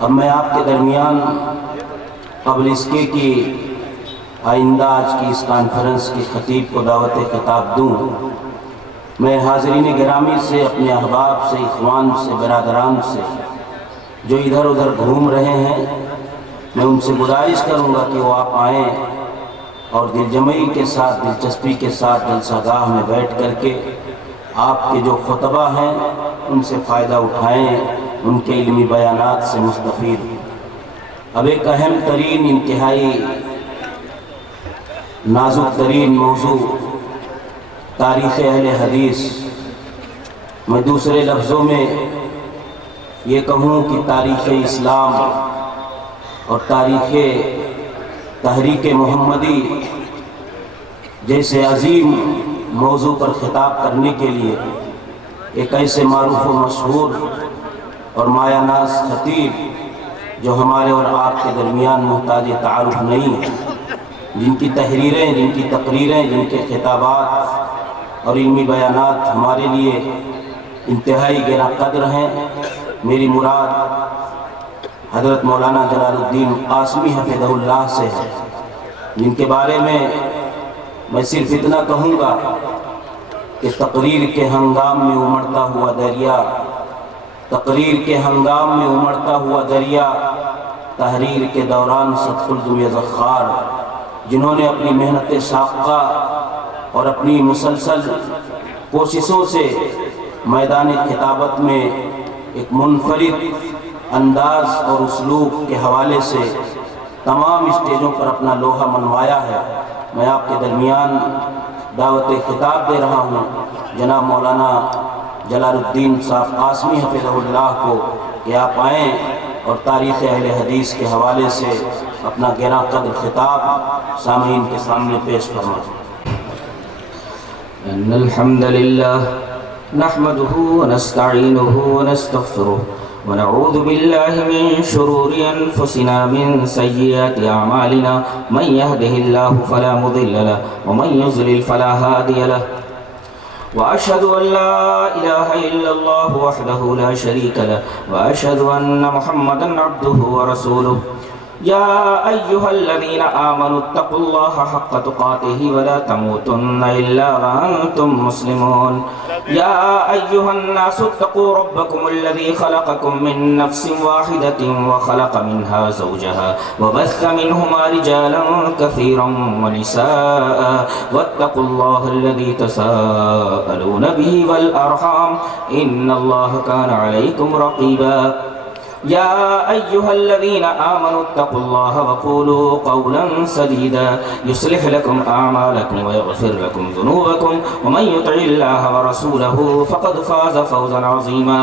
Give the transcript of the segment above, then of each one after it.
اب میں آپ کے درمیان قبل اس کے کہ آئندہ آج کی اس کانفرنس کی خطیب کو دعوت خطاب دوں، میں حاضرین گرامی سے، اپنے احباب سے، اخوان سے، برادران سے جو ادھر ادھر گھوم رہے ہیں، میں ان سے گزارش کروں گا کہ وہ آپ آئیں اور دل جمعی کے ساتھ، دلچسپی کے ساتھ جلسہ گاہ میں بیٹھ کر کے آپ کے جو خطبہ ہیں ان سے فائدہ اٹھائیں، ان کے علمی بیانات سے مستفید ہوں۔ اب ایک اہم ترین، انتہائی نازک ترین موضوع تاریخ اہل حدیث، میں دوسرے لفظوں میں یہ کہوں کہ تاریخ اسلام اور تاریخ تحریک محمدی جیسے عظیم موضوع پر خطاب کرنے کے لیے ایک ایسے معروف و مشہور اور مایہ ناز خطیب جو ہمارے اور آپ کے درمیان محتاج تعارف نہیں ہے، جن کی تحریریں، جن کی تقریریں، جن کے خطابات اور علمی بیانات ہمارے لیے انتہائی گراں قدر ہیں، میری مراد حضرت مولانا جلال الدین قاسمی حفظہ اللہ سے ہے، جن کے بارے میں صرف اتنا کہوں گا کہ تقریر کے ہنگام میں امڑتا ہوا دریا، تقریر کے ہنگام میں امڑتا ہوا دریا، تحریر کے دوران صدقلدم ذخار، جنہوں نے اپنی محنت شاقہ اور اپنی مسلسل کوششوں سے میدان خطابت میں ایک منفرد انداز اور اسلوب کے حوالے سے تمام اسٹیجوں پر اپنا لوہا منوایا ہے، میں آپ کے درمیان دعوت خطاب دے رہا ہوں جناب مولانا جلال الدین صاحب قاسمی حفظہ اللہ کو کہ آپ آئیں اور تاریخ اہل حدیث کے حوالے سے اپنا گراں قدر خطاب سامعین کے سامنے پیش فرمائیں۔ ان الحمد للہ نحمده ونستعینه ونستغفره ونعوذ باللہ من شرور انفسنا من سیئات اعمالنا من يهده الله فلا مضل له ومن يضلل فلا هادي له وأشهد أن لا إله إلا الله وحده لا شريك له وأشهد أن محمدا عبده ورسوله يا أيها الذين آمنوا اتقوا الله حق تقاته ولا تموتن إلا وأنتم مسلمون يا أيها الناس اتقوا ربكم الذي خلقكم من نفس واحدة وخلق منها زوجها وبث منهما رجالا كثيرا ونساء واتقوا الله الذي تساءلون به والأرحام إن الله كان عليكم رقيبا يا أيها الذين آمنوا اتقوا الله وقولوا قولا سديدا يصلح لكم أعمالكم ويغفر لكم ذنوبكم ومن يطع الله ورسوله فقد فاز فوزا عظيما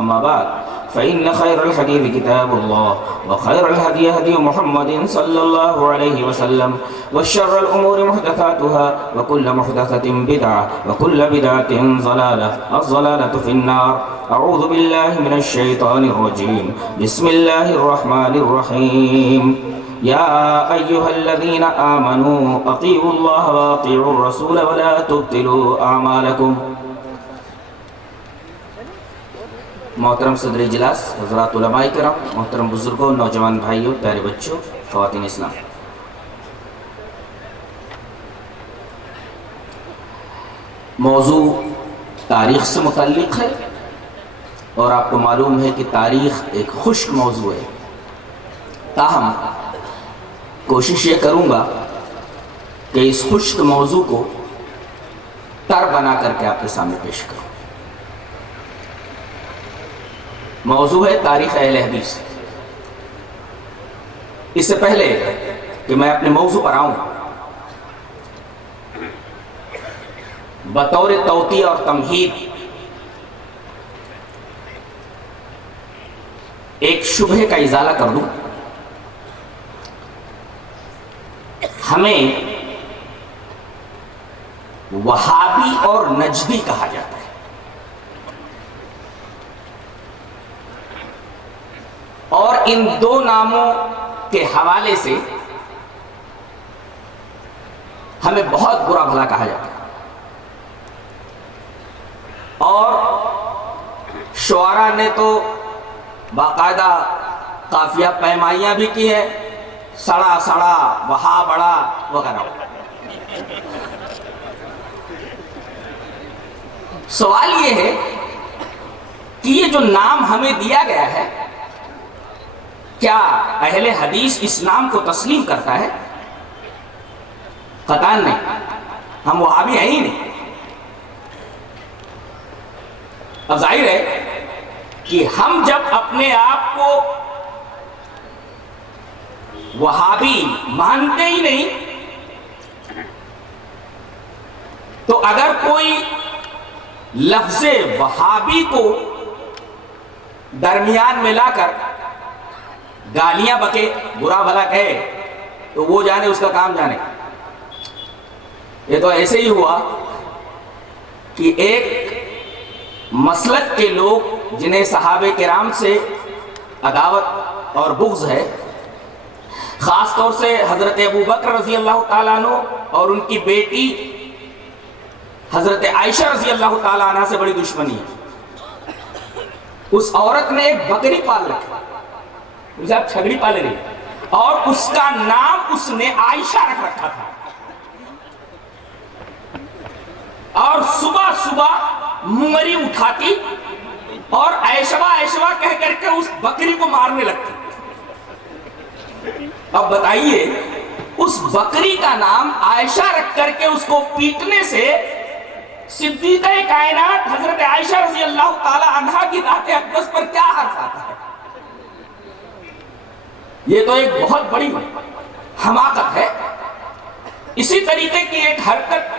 أما بعد فإن خير الحديث كتاب الله وخير الهدي هدي محمد صلى الله عليه وسلم وشر الأمور محدثاتها وكل محدثة بدعة وكل بدعة ضلالة الضلالة في النار أعوذ بالله من الشيطان الرجيم بسم الله الرحمن الرحيم يا أيها الذين آمنوا أطيعوا الله وأطيعوا الرسول ولا تبطلوا أعمالكم محترم صدر اجلاس، حضرات علماء کرام، محترم بزرگوں، نوجوان بھائیوں، پیارے بچوں، خواتین اسلام، موضوع تاریخ سے متعلق ہے اور آپ کو معلوم ہے کہ تاریخ ایک خشک موضوع ہے، تاہم کوشش یہ کروں گا کہ اس خشک موضوع کو تر بنا کر کے آپ کے سامنے پیش کروں۔ موضوع ہے تاریخ اہل حدیث۔ اس سے پہلے کہ میں اپنے موضوع پر آؤں، بطور توطیہ اور تمہید ایک شبہے کا ازالہ کر دوں۔ ہمیں وہابی اور نجدی کہا جاتا ہے، اور ان دو ناموں کے حوالے سے ہمیں بہت برا بھلا کہا جاتا ہے، اور شعراء نے تو باقاعدہ قافیہ پیمائیاں بھی کی ہے، سڑا سڑا وہاں بڑا وغیرہ۔ سوال یہ ہے کہ یہ جو نام ہمیں دیا گیا ہے، کیا اہل حدیث اس نام کو تسلیم کرتا ہے؟ قطعاً نہیں، ہم وہابی ہیں ہی نہیں۔ اب ظاہر ہے کہ ہم جب اپنے آپ کو وہابی مانتے ہی نہیں، تو اگر کوئی لفظ وہابی کو درمیان میں لا کر گالیاں بکے، برا بھلا کہے، تو وہ جانے اس کا کام جانے۔ یہ تو ایسے ہی ہوا کہ ایک مسلک کے لوگ جنہیں صحابہ کرام سے عداوت اور بغض ہے، خاص طور سے حضرت ابو بکر رضی اللہ تعالیٰ عنہ اور ان کی بیٹی حضرت عائشہ رضی اللہ تعالیٰ عنہ سے بڑی دشمنی ہے۔ اس عورت نے ایک بکری پال رکھی، اسے آپ چھگڑی پالے رہی، اور اس کا نام اس نے عائشہ رکھ رکھا تھا، اور صبح صبح مری اٹھاتی اور عائشہ عائشہ کہہ کر کے اس بکری کو مارنے لگتی۔ اب بتائیے، اس بکری کا نام عائشہ رکھ کر کے اس کو پیٹنے سے صدیقہ کائنات حضرت عائشہ رضی اللہ تعالی عنہا کی ذات اقدس پر کیا حرف آتا ہے؟ یہ تو ایک بہت بڑی حماقت ہے۔ اسی طریقے کی ایک حرکت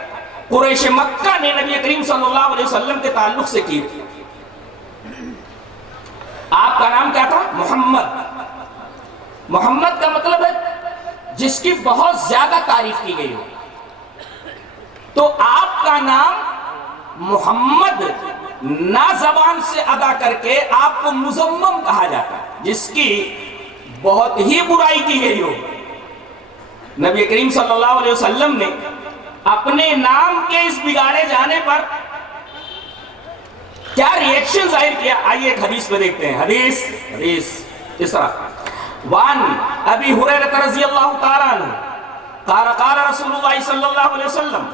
قریش مکہ نے نبی کریم صلی اللہ علیہ وسلم کے تعلق سے کی۔ آپ کا نام کیا تھا؟ محمد۔ محمد کا مطلب ہے جس کی بہت زیادہ تعریف کی گئی ہو، تو آپ کا نام محمد نہ زبان سے ادا کر کے آپ کو مذمم کہا جاتا ہے، جس کی بہت ہی برائی کی گئی ہو۔ نبی کریم صلی اللہ علیہ وسلم نے اپنے نام کے اس بگاڑے جانے پر کیا ریئیکشن ظاہر کیا؟ آئیے ایک حدیث میں دیکھتے ہیں۔ حدیث اس طرح، وان ابی ہریرہ رضی اللہ تعالیٰ عنہ قال قال رسول اللہ صلی اللہ علیہ وسلم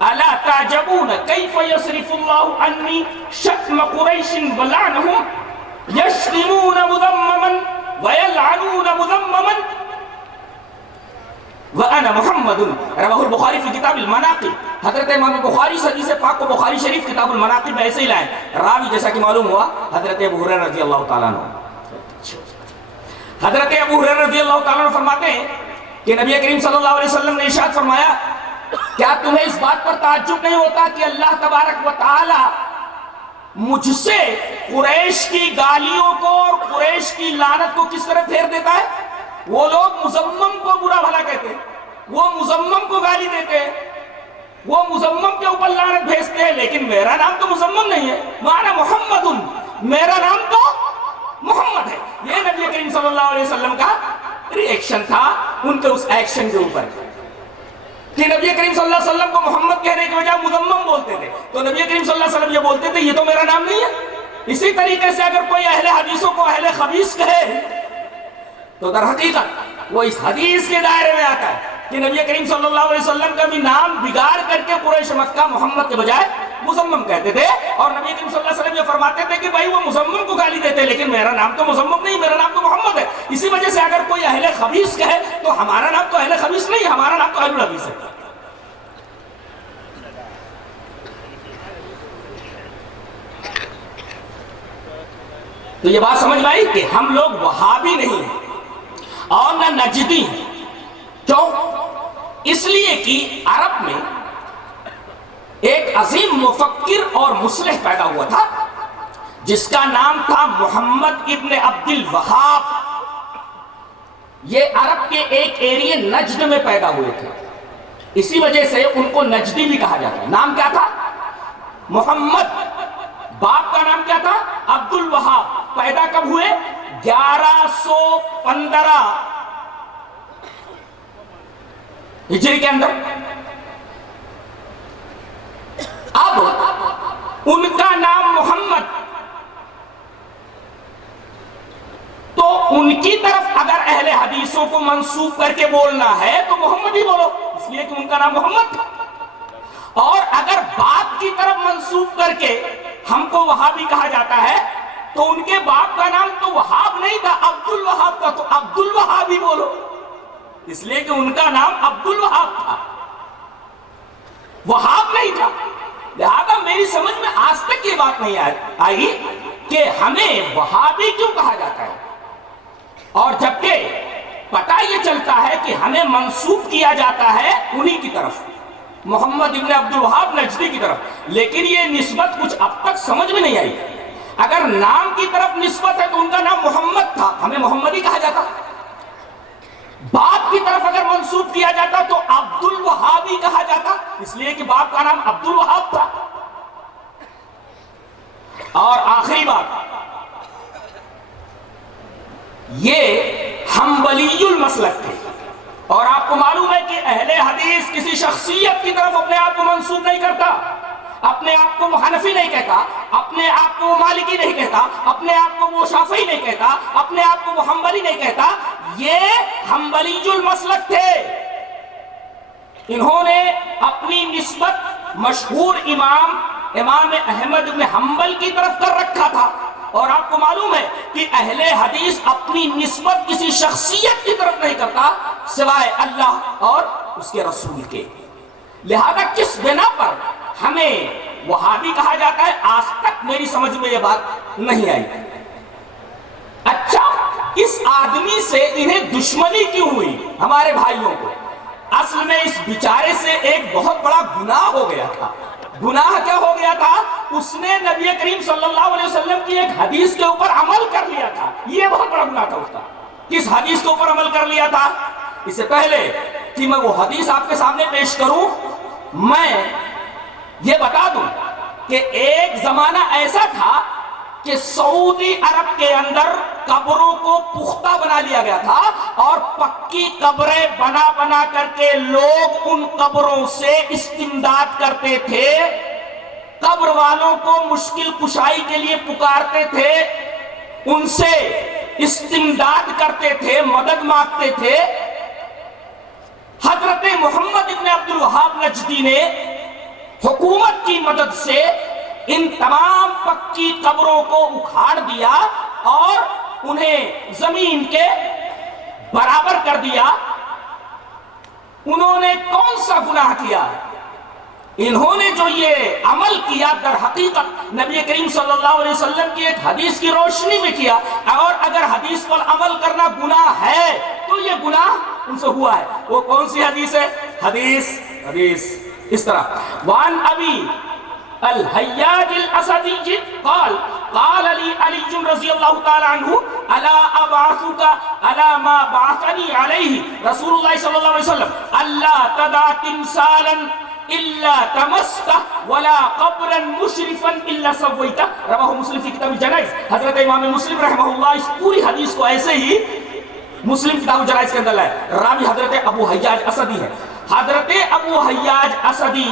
الا تعجبون کیف یصرف اللہ عنی شتم قریش ولعنهم یشتمون مذمما ویلعنون مذمما وَأَنَا مُحَمَّدٌ رواہ البخاری فی کتاب المناقب۔ حضرت امام بخاری سے حدیث پاک کو بخاری شریف کتاب المناقب میں ایسے ہی لائے، راوی جیسا کہ معلوم ہوا حضرت ابو ہریرہ رضی اللہ تعالیٰ عنہ۔ حضرت ابو ہریرہ رضی اللہ تعالیٰ عنہ فرماتے ہیں کہ نبی کریم صلی اللہ علیہ وسلم نے ارشاد فرمایا، کیا تمہیں اس بات پر تعجب نہیں ہوتا کہ اللہ تبارک و تعالی مجھ سے قریش کی گالیوں کو اور قریش کی لعنت کو کس طرح پھیر دیتا ہے؟ وہ لوگ مذمم کو برا بھلا کہتے ہیں، وہ مذمم کو گالی دیتے ہیں، وہ مذمم کے اوپر لعنت بھیجتے ہیں، لیکن میرا نام تو مذمم نہیں ہے، وَأَنَا مُحَمَّدٌ، میرا نام تو محمد ہے۔ یہ نبی کریم صلی اللہ علیہ وسلم کا ریئیکشن تھا ان کے اس ایکشن کے اوپر کہ نبی کریم صلی اللہ علیہ وسلم کو محمد کہنے کی وجہ مذمم بولتے تھے، تو نبی کریم صلی اللہ علیہ وسلم یہ بولتے تھے یہ تو میرا نام نہیں ہے۔ اسی طریقے سے اگر کوئی اہل حدیثوں کو اہل خبیث کہے تو در حقیقت وہ اس حدیث کے دائرے میں آتا ہے کہ نبی کریم صلی اللہ علیہ وسلم کا بھی نام بگاڑ کر کے قریش مکہ محمد کے بجائے مذمم کہتے تھے، اور نبی کریم صلی اللہ علیہ وسلم یہ فرماتے تھے کہ بھائی وہ مذمم کو گالی دیتے لیکن میرا نام تو مذمم نہیں، میرا نام تو محمد ہے۔ اسی وجہ سے اگر کوئی اہل خبیث کہے تو ہمارا نام تو اہل خبیث نہیں، ہمارا نام تو اہل حدیث ہے۔ تو یہ بات سمجھ میں آئی کہ ہم لوگ وہابی نہیں ہیں اور نہ نجدی ہیں۔ کیوں؟ اس لیے کہ عرب میں ایک عظیم مفکر اور مصلح پیدا ہوا تھا جس کا نام تھا محمد ابن عبد الوہاب۔ یہ عرب کے ایک ایریے نجد میں پیدا ہوئے تھے، اسی وجہ سے ان کو نجدی بھی کہا جاتا ہے۔ نام کیا تھا؟ محمد۔ باپ کا نام کیا تھا؟ عبد الوہاب۔ پیدا کب ہوئے؟ 1115 ہجری کے اندر۔ اب ان کا نام محمد، تو ان کی طرف اگر اہل حدیثوں کو منسوب کر کے بولنا ہے تو محمد ہی بولو، اس لیے کہ ان کا نام محمد تھا۔ اور اگر باپ کی طرف منسوب کر کے ہم کو وہابی کہا جاتا ہے تو ان کے باپ کا نام تو وہاب نہیں تھا، عبد الوہاب تھا، تو عبد الوہاب ہی بولو، اس لیے کہ ان کا نام عبد الوہاب تھا، وہاب نہیں تھا۔ لہذا میری سمجھ میں آج تک یہ بات نہیں آئی کہ ہمیں وہابی کیوں کہا جاتا ہے، اور جبکہ پتہ یہ چلتا ہے کہ ہمیں منسوب کیا جاتا ہے انہی کی طرف، محمد ابن عبد الوہاب نجدی کی طرف، لیکن یہ نسبت کچھ اب تک سمجھ میں نہیں آئی۔ اگر نام کی طرف نسبت ہے تو ان کا نام محمد تھا، ہمیں محمد ہی کہا جاتا، باپ کی طرف اگر منسوب کیا جاتا تو عبد الوہاب ہی کہا جاتا، اس لیے کہ باپ کا نام عبد الوہاب تھا۔ اور آخری بات، یہ حنبلی المسلک تھے، اور آپ کو معلوم ہے کہ اہل حدیث کسی شخصیت کی طرف اپنے آپ کو منسوب نہیں کرتا، اپنے آپ کو وہ حنفی نہیں کہتا، اپنے آپ کو وہ مالکی نہیں کہتا، اپنے آپ کو وہ شافعی نہیں کہتا، اپنے آپ کو وہ حنبلی نہیں کہتا، یہ حنبلی المسلک تھے۔ انہوں نے اپنی نسبت مشہور امام احمد بن حنبل کی طرف کر رکھا تھا، اور آپ کو معلوم ہے کہ اہل حدیث اپنی نسبت کسی شخصیت کی طرف نہیں کرتا سوائے اللہ اور اس کے رسول کے۔ لہذا کس بنا پر ہمیں وہابی کہا جاتا ہے، آج تک میری سمجھ میں یہ بات نہیں آئی۔ اچھا، اس آدمی سے انہیں دشمنی کیوں ہوئی ہمارے بھائیوں کو؟ اصل میں اس بیچارے سے ایک بہت بڑا گناہ ہو گیا تھا۔ گناہ کیا ہو گیا تھا؟ اس نے نبی کریم صلی اللہ علیہ وسلم کی ایک حدیث کے اوپر عمل کر لیا تھا، یہ بہت بڑا گناہ تھا اس کا۔ کس حدیث کے اوپر عمل کر لیا تھا؟ اس سے پہلے کہ میں وہ حدیث آپ کے سامنے پیش کروں، میں یہ بتا دوں کہ ایک زمانہ ایسا تھا کہ سعودی عرب کے اندر قبروں کو پختہ بنا لیا گیا تھا، اور پکی قبریں بنا بنا کر کے لوگ ان قبروں سے استمداد کرتے تھے، قبر والوں کو مشکل کشائی کے لیے پکارتے تھے، ان سے استمداد کرتے تھے، مدد مانگتے تھے۔ حضرت محمد ابن عبد الوہاب نجدی نے حکومت کی مدد سے ان تمام پکی قبروں کو اکھاڑ دیا اور انہیں زمین کے برابر کر دیا۔ انہوں نے کون سا گناہ کیا؟ انہوں نے جو یہ عمل کیا در حقیقت نبی کریم صلی اللہ علیہ وسلم کی ایک حدیث کی روشنی میں کیا، اور اگر حدیث پر عمل کرنا گناہ ہے تو یہ گناہ ان سے ہوا ہے۔ وہ کون سی حدیث ہے؟ حدیث اس طرح، وان ابی الحیاج الاسدی قال قال علی رضی اللہ تعالی عنہ الا ابعثک الا ما بعثنی علیہ رسول اللہ صلی اللہ علیہ وسلم اللہ تدع تمثالا الا تمسته ولا قبرا مشرفا الا سویته، رواہ مسلم فی کتاب الجنائز۔ حضرت امام مسلم رحمہ اللہ اس پوری حدیث کو ایسے ہی مسلم کتاب الجنائز کے اندر لائے۔ راوی حضرت ابو حیاج اسدی ہے۔ حضرت ابو حیاج اسدی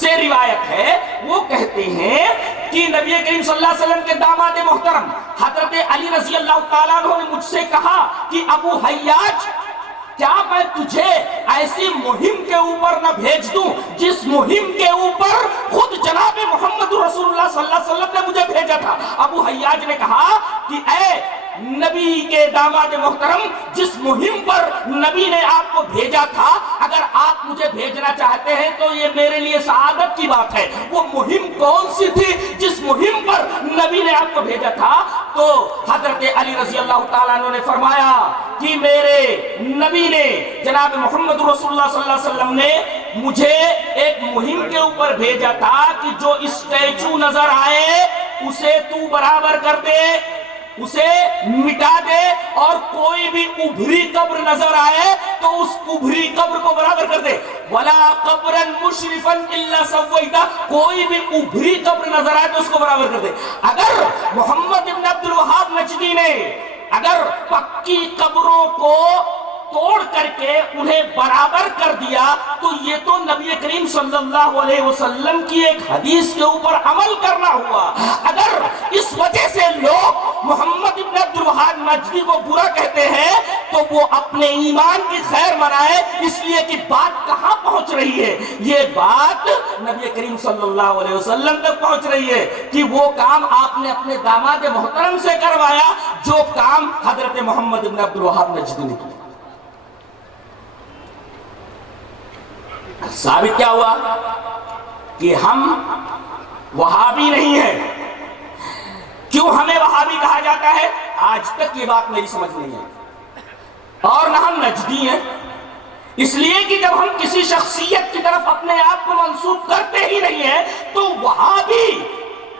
سے روایت ہے، وہ کہتے ہیں کہ نبی کریم صلی اللہ علیہ وسلم کے داماد محترم حضرت علی رضی اللہ تعالیٰ عنہ نے مجھ سے کہا کہ ابو حیاج، کیا میں تجھے ایسی مہم کے اوپر نہ بھیج دوں جس مہم کے اوپر خود جناب محمد رسول اللہ صلی اللہ علیہ وسلم نے مجھے بھیجا تھا؟ ابو حیاج نے کہا کہ اے نبی کے داماد محترم، جس مہم پر نبی نے آپ کو بھیجا تھا، اگر آپ مجھے بھیجنا چاہتے ہیں تو یہ میرے لیے سعادت کی بات ہے۔ وہ مہم کون سی تھی جس مہم پر نبی نے آپ کو بھیجا تھا؟ تو حضرت علی رضی اللہ تعالیٰ عنہ نے فرمایا کہ میرے نبی نے، جناب محمد رسول اللہ صلی اللہ علیہ وسلم نے مجھے ایک مہم کے اوپر بھیجا تھا کہ جو اسٹیچو نظر آئے اسے تو برابر کر دے، اسے مٹا دے، اور کوئی بھی ابھری قبر نظر آئے تو اس ابھری قبر کو برابر کر دے۔ وَلَا قَبْرًا مُشْرِفًا إِلَّا سَوَّيْتَ، کوئی بھی ابھری قبر نظر آئے تو اس کو برابر کر دے۔ اگر محمد ابن عبد الوہاب نجدی نے اگر پکی قبروں کو توڑ کر کے انہیں برابر کر دیا تو یہ تو نبی کریم صلی اللہ علیہ وسلم کی ایک حدیث کے اوپر عمل کرنا ہوا۔ اگر اس وجہ سے لوگ محمد ابن عبد الوہاب نجدی کو برا کہتے ہیں تو وہ اپنے ایمان کی خیر منائے، اس لیے کہ بات کہاں پہنچ رہی ہے؟ یہ بات نبی کریم صلی اللہ علیہ وسلم تک پہنچ رہی ہے کہ وہ کام آپ نے اپنے داماد محترم سے کروایا جو کام حضرت محمد ابن عبد الوہاب نجدی نے کیا۔ ثابت کیا ہوا کہ ہم وہابی نہیں ہیں۔ کیوں ہمیں وہابی کہا جاتا ہے؟ آج تک یہ بات میری سمجھ نہیں ہے۔ اور نہ ہم نجدی ہیں، اس لیے کہ جب ہم کسی شخصیت کی طرف اپنے آپ کو منسوب کرتے ہی نہیں ہیں تو وہابی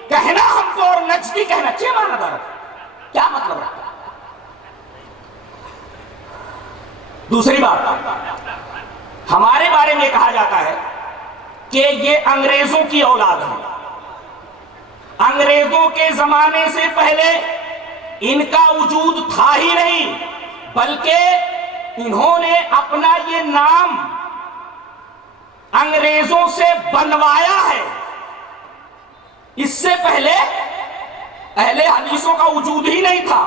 کہنا ہم کو اور نجدی کہنا چھ معنی دار کیا مطلب رکھتا ہے؟ دوسری بات، ہمارے بارے میں کہا جاتا ہے کہ یہ انگریزوں کی اولاد ہے۔ انگریزوں کے زمانے سے پہلے ان کا وجود تھا ہی نہیں، بلکہ انہوں نے اپنا یہ نام انگریزوں سے بنوایا ہے۔ اس سے پہلے اہل حدیثوں کا وجود ہی نہیں تھا۔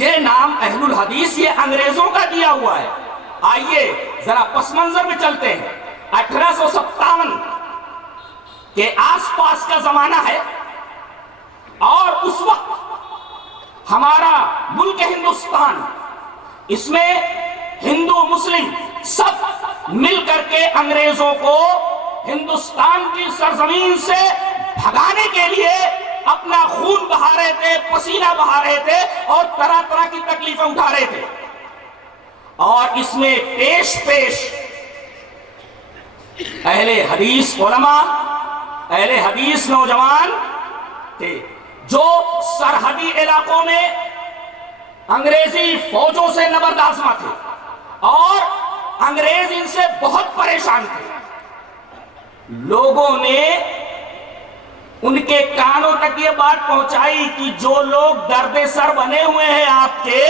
یہ نام اہل الحدیث یہ انگریزوں کا دیا ہوا ہے۔ آئیے ذرا پس منظر میں چلتے ہیں۔ 1857 کے آس پاس کا زمانہ ہے اور اس وقت ہمارا ملک ہندوستان، اس میں ہندو مسلم سب مل کر کے انگریزوں کو ہندوستان کی سرزمین سے بھگانے کے لیے اپنا خون بہا رہے تھے، پسینہ بہا رہے تھے اور طرح طرح کی تکلیفیں اٹھا رہے تھے۔ اور اس میں پیش اہل حدیث علماء، اہل حدیث نوجوان تھے جو سرحدی علاقوں میں انگریزی فوجوں سے نبردآزما تھے اور انگریز ان سے بہت پریشان تھے۔ لوگوں نے ان کے کانوں تک یہ بات پہنچائی کہ جو لوگ درد سر بنے ہوئے ہیں آپ کے،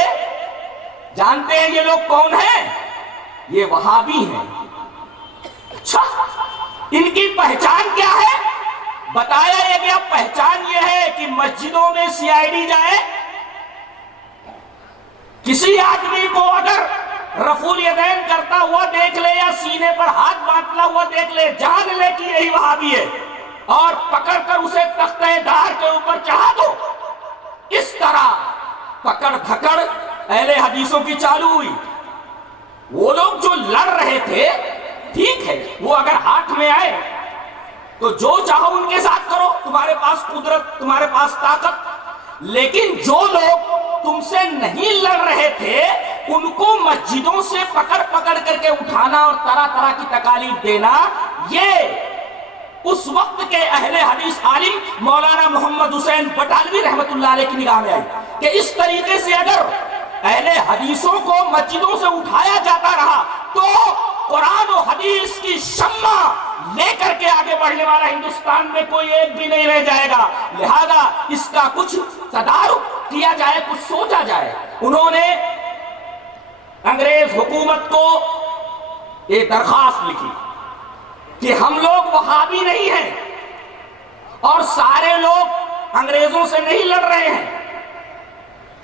جانتے ہیں یہ لوگ کون ہیں؟ یہ وہابی ہیں۔ اچھا، ان کی پہچان کیا ہے؟ بتایا یہ گیا پہچان یہ ہے کہ مسجدوں میں CID جائے، کسی آدمی کو اگر رفع الیدین کرتا ہوا دیکھ لے یا سینے پر ہاتھ باندھتا ہوا دیکھ لے، جان لے کہ یہی وہابی ہے اور پکڑ کر اسے تختہ دار کے اوپر چڑھا دو۔ اس طرح پکڑ دھکڑ اہل حدیثوں کی چالو ہوئی۔ وہ لوگ جو لڑ رہے تھے، ٹھیک ہے، وہ اگر ہاتھ میں آئے تو جو چاہو ان کے ساتھ کرو، تمہارے پاس قدرت، تمہارے پاس طاقت، لیکن جو لوگ تم سے نہیں لڑ رہے تھے ان کو مسجدوں سے پکڑ کر کے اٹھانا اور طرح طرح کی تکالیف دینا، یہ اس وقت کے اہل حدیث عالم مولانا محمد حسین بٹالوی رحمت اللہ علیہ کی نگاہ میں آئی کہ اس طریقے سے اگر اہل حدیثوں کو مسجدوں سے اٹھایا جاتا رہا تو قرآن و حدیث کی شمع لے کر کے آگے بڑھنے والا ہندوستان میں کوئی ایک بھی نہیں رہ جائے گا، لہذا اس کا کچھ تدارک کیا جائے، کچھ سوچا جائے۔ انہوں نے انگریز حکومت کو ایک درخواست لکھی کہ ہم لوگ وہابی نہیں ہیں اور سارے لوگ انگریزوں سے نہیں لڑ رہے ہیں،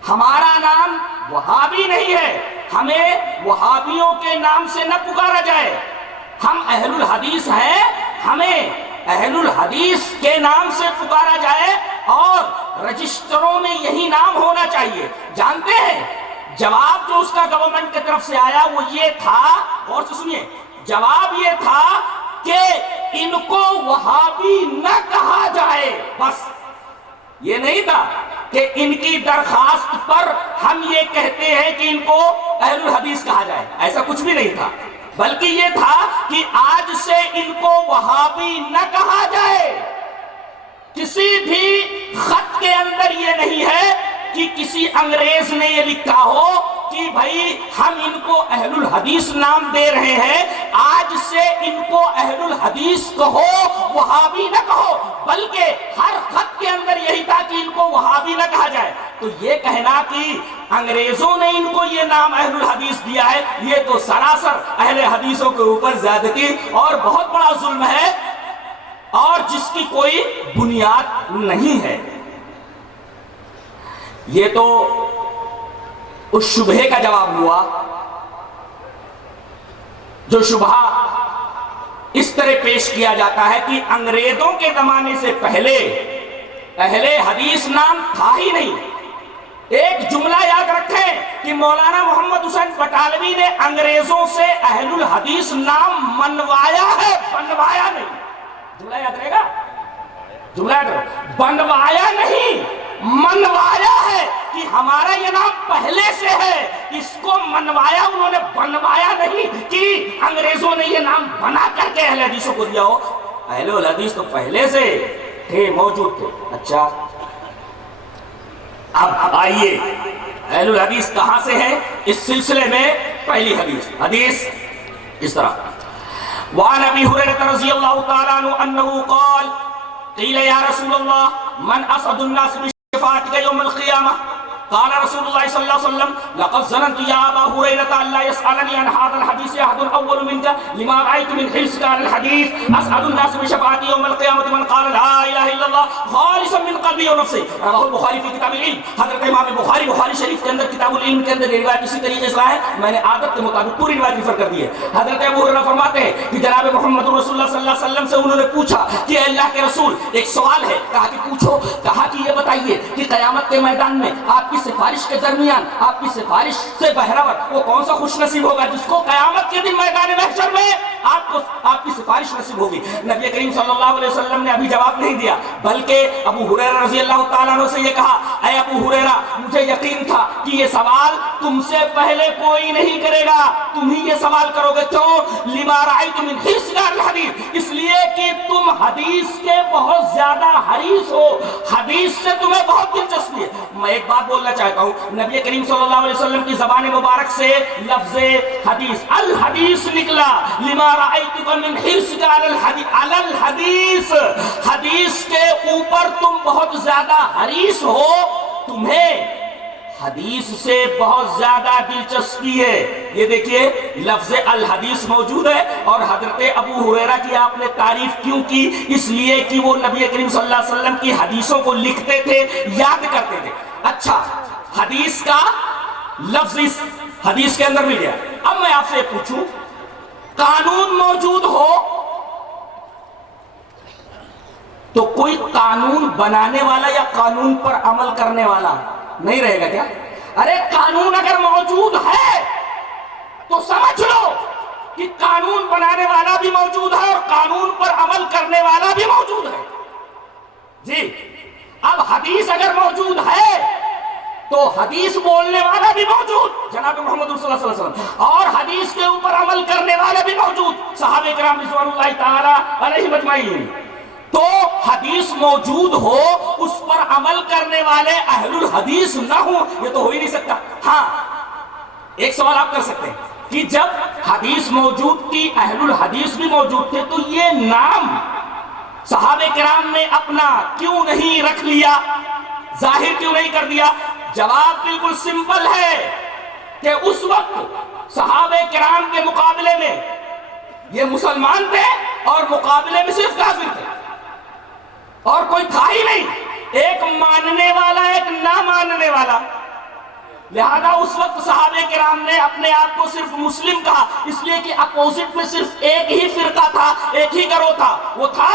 ہمارا نام وہابی نہیں ہے، ہمیں وہابیوں کے نام سے نہ پکارا جائے، ہم اہل الحدیث ہیں، ہمیں اہل الحدیث کے نام سے پکارا جائے اور رجسٹروں میں یہی نام ہونا چاہیے۔ جانتے ہیں جواب جو اس کا گورنمنٹ کی طرف سے آیا وہ یہ تھا، غور سے سنیے، جواب یہ تھا کہ ان کو وہابی نہ کہا جائے۔ بس یہ نہیں تھا کہ ان کی درخواست پر ہم یہ کہتے ہیں کہ ان کو اہل الحدیث کہا جائے، ایسا کچھ بھی نہیں تھا، بلکہ یہ تھا کہ آج سے ان کو وہابی نہ کہا جائے۔ کسی بھی خط کے اندر یہ نہیں ہے کہ کسی انگریز نے یہ لکھا ہو کہ بھائی ہم ان کو اہل الحدیث نام دے رہے ہیں، آج سے ان کو اہل الحدیث کہو، وہابی نہ کہو، بلکہ ہر خط کے اندر یہی تھا کہ ان کو وہابی نہ کہا جائے۔ تو یہ کہنا کہ انگریزوں نے ان کو یہ نام اہل الحدیث دیا ہے، یہ تو سراسر اہل حدیثوں کے اوپر زیادتی اور بہت بڑا ظلم ہے، اور جس کی کوئی بنیاد نہیں ہے۔ یہ تو اس شبہے کا جواب ہوا جو شبہہ اس طرح پیش کیا جاتا ہے کہ انگریزوں کے زمانے سے پہلے اہل حدیث نام تھا ہی نہیں۔ ایک جملہ یاد رکھیں کہ مولانا محمد حسین بٹالوی نے انگریزوں سے اہل الحدیث نام منوایا ہے، بنوایا نہیں۔ جملہ یاد رہے گا، جملہ یاد رہے، بنوایا نہیں، منوایا ہے کہ ہمارا یہ نام پہلے سے ہے، اس کو منوایا، انہوں نے بنوایا نہیں کہ انگریزوں نے یہ نام بنا کر کے اہل حدیثوں کو دیا ہو۔ اہل الحدیث تو پہلے سے تھے، موجود تھے۔ اچھا، اب آئیے اہل الحدیث کہاں سے ہیں اس سلسلے میں۔ پہلی حدیث اس طرح، وعن ابی ہریرہ رضی اللہ تعالی عنہ انہ قال قیل یا رسول اللہ من اسعد الناس بشفاعتک یوم القیامہ قال رسول اللہ صلی اللہ علیہ وسلم لقد ظننت یا ابا ہریرہ ان لا يسألنی عن هذا الحديث احد اول منك لما رأيت من حرصك على الحديث اسعد الناس بشفاعتي يوم القيامة من قال لا اله الا الله خالصا من قلبه ونفسه۔ رواه البخاری فی کتاب العلم۔ حضرت امام بخاری شریف کے اندر کتاب العلم کے اندر روایت اسی طریقے سے ہے، میں نے عادت کے مطابق پوری روایت ریفر کر دی ہے۔ حضرت ابو ہریرہ فرماتے ہیں کہ جناب محمد رسول اللہ صلی اللہ علیہ وسلم سے انہوں نے پوچھا کہ اللہ کے رسول، ایک سوال ہے، کہا کہ پوچھو، کہا کہ یہ بتائیے کہ قیامت کے میدان میں آپ کی سفارش کے درمیان، آپ کی سفارش سے بہرور وہ کون سا خوش نصیب ہوگا جس کو قیامت کے دن میدان محشر میں آپ کی سفارش نصیب ہوگی۔ نبی کریم صلی اللہ علیہ وسلم نے ابھی جواب نہیں دیا، بلکہ ابو ہریرہ رضی اللہ تعالیٰ عنہ سے یہ کہا، اے ابو ہریرہ مجھے یقین تھا کہ یہ سوال تم سے پہلے کوئی نہیں کرے گا، تم ہی یہ سوال کرو گے۔ کیوں؟ لما رأیت من حرصک علی الحدیث، اس لیے کہ تم حدیث کے بہت زیادہ حریص ہو، حدیث سے تمہیں بہت دلچسپی ہے۔ میں ایک بات بولنا چاہتا ہوں، نبی کریم صلی اللہ علیہ وسلم کی زبان مبارک سے لفظ حدیث الحدیث نکلا، لما رأیتک من حرصک علی الحدیث، حدیث کے اوپر تم بہت زیادہ حریص ہو، تمہیں حدیث سے بہت زیادہ دلچسپی ہے۔ یہ دیکھیے لفظ الحدیث موجود ہے، اور حضرت ابو ہریرہ کی آپ نے تعریف کیوں کی؟ اس لیے کہ وہ نبی کریم صلی اللہ علیہ وسلم کی حدیثوں کو لکھتے تھے، یاد کرتے تھے۔ اچھا، حدیث کا لفظ اس حدیث کے اندر مل گیا۔ اب میں آپ سے پوچھوں، قانون موجود ہو تو کوئی قانون بنانے والا یا قانون پر عمل کرنے والا نہیں رہے گا کیا؟ ارے قانون اگر موجود ہے تو سمجھ لو کہ قانون بنانے والا بھی موجود ہے اور قانون پر عمل کرنے والا بھی موجود ہے۔ جی، اب حدیث اگر موجود ہے تو حدیث بولنے والا بھی موجود جناب محمد صلی اللہ علیہ وسلم، اور حدیث کے اوپر عمل کرنے والا بھی موجود صحابہ کرام رضوان اللہ تعالی علیہم اجمعین۔ تو حدیث موجود ہو، اس پر عمل کرنے والے اہل الحدیث نہ ہوں، یہ تو ہو ہی نہیں سکتا۔ ہاں، ایک سوال آپ کر سکتے ہیں کہ جب حدیث موجود تھی، اہل الحدیث بھی موجود تھے، تو یہ نام صحابہ کرام نے اپنا کیوں نہیں رکھ لیا، ظاہر کیوں نہیں کر دیا؟ جواب بالکل سمپل ہے کہ اس وقت صحابہ کرام کے مقابلے میں یہ مسلمان تھے اور مقابلے میں صرف کافر تھے، اور کوئی تھا ہی نہیں، ایک ماننے والا ایک نہ ماننے والا۔ لہذا اس وقت صحابہ کرام نے اپنے آپ کو صرف مسلم کہا، اس لیے کہ اپوزٹ میں صرف ایک ہی فرقہ تھا، ایک ہی گروہ تھا، وہ تھا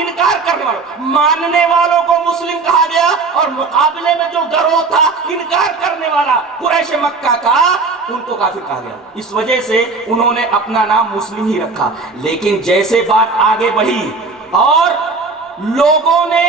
انکار کرنے والوں۔ ماننے والوں کو مسلم کہا گیا، اور مقابلے میں جو گروہ تھا انکار کرنے والا قریش مکہ کا، ان کو کافر کہا گیا۔ اس وجہ سے انہوں نے اپنا نام مسلم ہی رکھا۔ لیکن جیسے بات آگے بڑھی اور لوگوں نے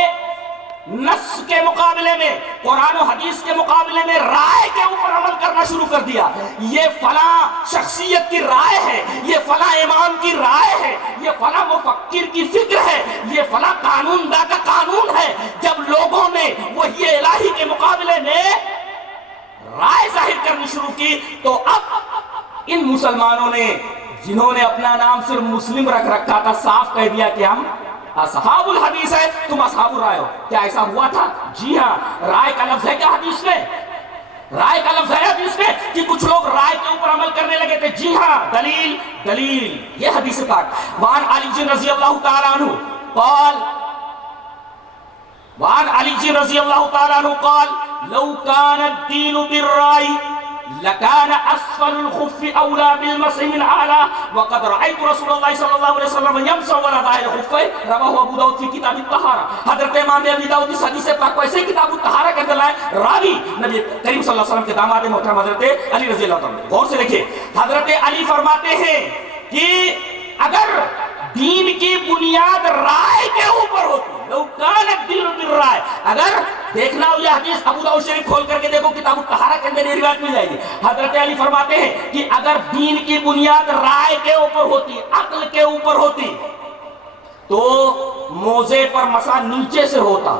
نص کے مقابلے میں، قرآن و حدیث کے مقابلے میں رائے کے اوپر عمل کرنا شروع کر دیا، یہ فلاں شخصیت کی رائے ہے، یہ فلاں امام کی رائے ہے، یہ فلاں مفکر کی فکر ہے، یہ فلاں قانون دا کا قانون ہے۔ جب لوگوں نے وحی الہی کے مقابلے میں رائے ظاہر کرنی شروع کی تو اب ان مسلمانوں نے جنہوں نے اپنا نام صرف مسلم رکھ رکھا تھا صاف کہہ دیا کہ ہم اصحاب الحدیث ہے، تم اصحاب الرائے ہو۔ کیا ایسا ہوا تھا؟ جی ہاں، رائے کا لفظ ہے کیا حدیث میں؟ رائے کا لفظ ہے حدیث میں کہ کچھ لوگ رائے کے اوپر عمل کرنے لگے تھے۔ جی ہاں، دلیل یہ حدیث پاک وعن علی رضی اللہ تعالیٰ عنہ قال لو كان الدين بالرأي لكان اسفل الخف اولى بالمسح من اعلى وقد رايت رسول الله صلى الله عليه وسلم يمسح على ظاهر الخفين رواه ابو داؤد في کتاب الطہارہ۔ حضرت امام ابی داؤد اس حدیث پاک کو ایسے کتاب الطہارہ کے اندر لائے، راوی نبی کریم صلی اللہ علیہ وسلم کے داماد محترم حضرت علی رضی اللہ عنہ۔ غور سے دیکھیں، حضرت علی فرماتے ہیں کہ اگر دین کی بنیاد رائے کے اوپر ہوتی، لو کان الدین بالرائے، اگر دیکھنا ہو یہ حدیث ابو داؤد شریف کھول کر کے دیکھو کتاب الطہارہ کے اندر یہ روایت مل جائے گی۔ حضرت علی فرماتے ہیں کہ اگر دین کی بنیاد رائے کے اوپر ہوتی، عقل کے اوپر ہوتی، تو موزے پر مسح نیچے سے ہوتا،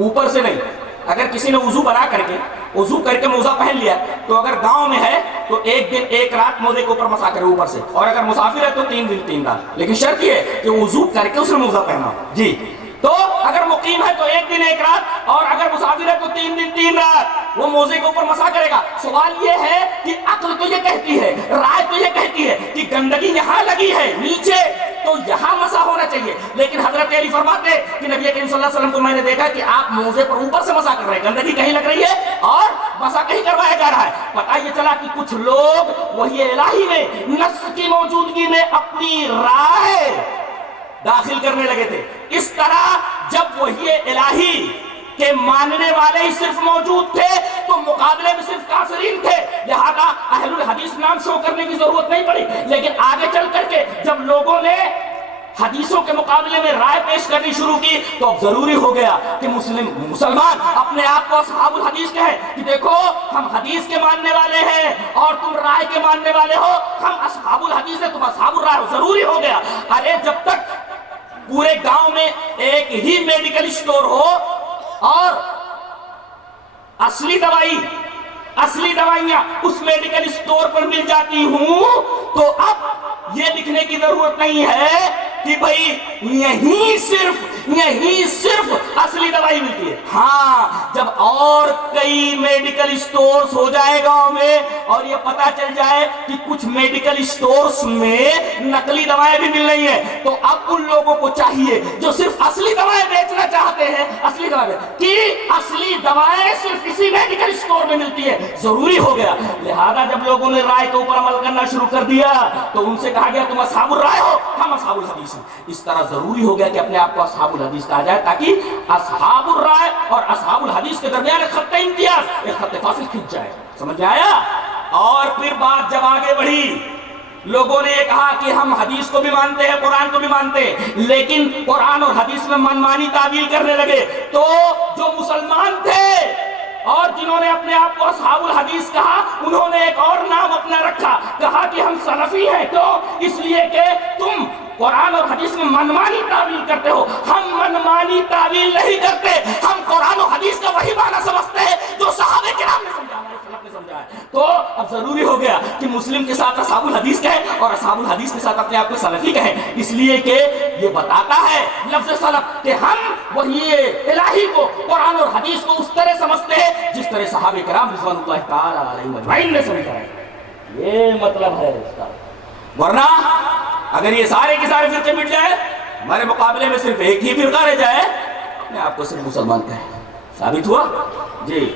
اوپر سے نہیں۔ اگر کسی نے وضو بنا کر کے وضو کر کے موزہ پہن لیا تو اگر گاؤں میں ہے تو ایک دن ایک رات موزے کے اوپر مسح کرے اوپر سے، اور اگر مسافر ہے تو 3 دن 3 رات، لیکن شرط یہ ہے کہ وضو کر کے اس نے موزہ پہنا۔ جی، تو اگر مقیم ہے تو 1 دن 1 رات، اور اگر مسافر ہے تو 3 دن 3 رات وہ موزے کے اوپر مسح کرے گا۔ سوال یہ ہے کہ عقل تو یہ کہتی ہے، رائے تو یہ کہتی ہے کہ گندگی یہاں لگی ہے نیچے تو یہاں مسح ہونا چاہیے، لیکن حضرت علی فرماتے کہ نبی کریم صلی اللہ علیہ وسلم کو میں نے دیکھا کہ آپ موزے پر اوپر سے مسح کر رہے ہیں، گندگی کہیں لگ رہی ہے اور مسح کہیں کروایا جا رہا ہے۔ پتہ یہ چلا کہ کچھ لوگ وحی الہی میں نص کی موجودگی میں اپنی رائے داخل کرنے لگے تھے۔ اس طرح جب وحی الہی کہ ماننے والے ہی صرف موجود تھے تو مقابلے میں صرف کافرین تھے، لہذا اہل الحدیث نام شو کرنے کی ضرورت نہیں پڑی۔ لیکن آگے چل کر کے جب لوگوں نے حدیثوں کے مقابلے میں رائے پیش کرنی شروع کی تو اب ضروری ہو گیا کہ مسلمان اپنے آپ کو اصحاب الحدیث کہیں کہ دیکھو ہم حدیث کے ماننے والے ہیں اور تم رائے کے ماننے والے ہو، ہم اصحاب الحدیث ہیں، تم اصحاب الرائے ہو۔ ضروری ہو گیا۔ ارے جب تک پورے گاؤں میں ایک ہی میڈیکل اسٹور ہو اور اصلی دوائیاں اس میڈیکل اسٹور پر مل جاتی ہوں تو اب یہ لکھنے کی ضرورت نہیں ہے کہ بھئی یہیں صرف اصلی دوائی ملتی ہے۔ ہاں، جب اور کئی میڈیکل اسٹورز ہو جائے گاؤں میں اور یہ پتا چل جائے کہ کچھ میڈیکل اسٹورز میں نقلی دوائیں بھی مل رہی ہیں تو اب ان لوگوں کو چاہیے جو صرف اصلی دوائیں بیچنا چاہتے ہیں، اصلی دوائیں صرف اسی میڈیکل اسٹور میں ملتی ہے۔ ضروری ہو گیا، لہذا جب لوگوں نے رائے کے اوپر عمل کرنا شروع کر دیا تو ان سے کہا گیا تم اصحاب الرائے ہو، ہم اصحاب الحدیث ہیں۔ اس طرح ضروری ہو گیا کہ اپنے آپ کو اصحاب الحدیث کہا جائے تاکہ اصحاب الرائے اور اصحاب الحدیث کے درمیان ایک خط امتیاز، ایک خط فاصل کھنچ جائے۔ سمجھ میں آیا؟ اور پھر بات جب آگے بڑھی، لوگوں نے یہ کہا کہ ہم حدیث کو بھی مانتے ہیں، قرآن کو بھی مانتے ہیں، لیکن قرآن اور حدیث میں منمانی تعویل کرنے لگے تو جو مسلمان تھے اور جنہوں نے اپنے آپ کو اصحاب الحدیث کہا انہوں نے ایک اور نام اپنا رکھا، کہا کہ ہم سلفی ہیں۔ کیوں؟ اس لیے کہ تم قرآن اور حدیث میں منمانی تعویل کرتے ہو، ہم منمانی تعویل نہیں کرتے، ہم قرآن اور حدیث کا وہی معنی سمجھتے ہیں جو صحابہ کرام نے سمجھا، ہمارے سلف نے سمجھا ہے۔ تو اب ضروری ہو گیا کہ مسلم کے ساتھ اصحاب الحدیث کہیں اور اصحاب الحدیث کے ساتھ اپنے آپ کو سلفی کہیں، اس لیے کہ یہ بتاتا ہے لفظ سلف کہ ہم وحی الہی کو، قرآن اور حدیث کو اس طرح سمجھتے ہیں جس طرح صحابہ کرام رضوان اللہ تعالی علیہم اجمعین نے سمجھا ہے۔ یہ مطلب ہے اس کا۔ ورنہ اگر یہ سارے کے سارے فرقے مٹ جائے، ہمارے مقابلے میں صرف ایک ہی فرقہ رہ جائے، اپنے آپ کو صرف مسلمان کہیں، ثابت ہوا؟ جی،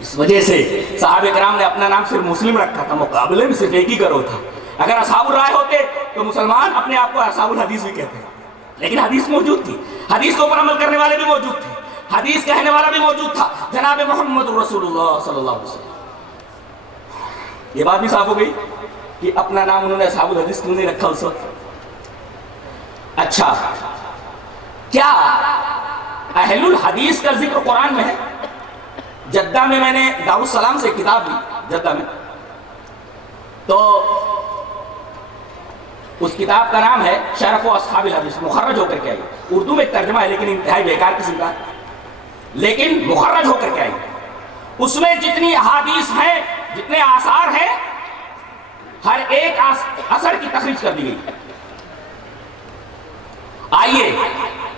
اس وجہ سے صحابہ کرام نے اپنا نام صرف مسلم رکھا تھا، مقابلے میں صرف ایک ہی گروہ تھا۔ اگر اصحاب الرائے ہوتے تو مسلمان اپنے آپ کو اصحاب الحدیث بھی کہتے ہیں، لیکن حدیث موجود تھی، حدیث کے اوپر عمل کرنے والے بھی موجود تھے، حدیث کہنے والا بھی موجود تھا، جناب محمد رسول اللہ صلی اللہ علیہ وسلم۔ یہ بات بھی صاف ہو گئی کہ اپنا نام انہوں نے اصحاب الحدیث کیوں نہیں رکھا اس وقت۔ اچھا، کیا اہل الحدیث کا ذکر قرآن میں ہے؟ جدہ میں میں نے دارالسلام سے کتاب لی، جدہ میں، تو اس کتاب کا نام ہے شرف و اصحاب الحدیث، مخرج ہو کر کے آئی، اردو میں ایک ترجمہ ہے لیکن انتہائی بیکار قسم کا، لیکن مخرج ہو کر کے آئی۔ اس میں جتنی احادیث ہیں، جتنے آثار ہیں، ہر ایک اثر کی تخریج کر دی گئی۔ آئیے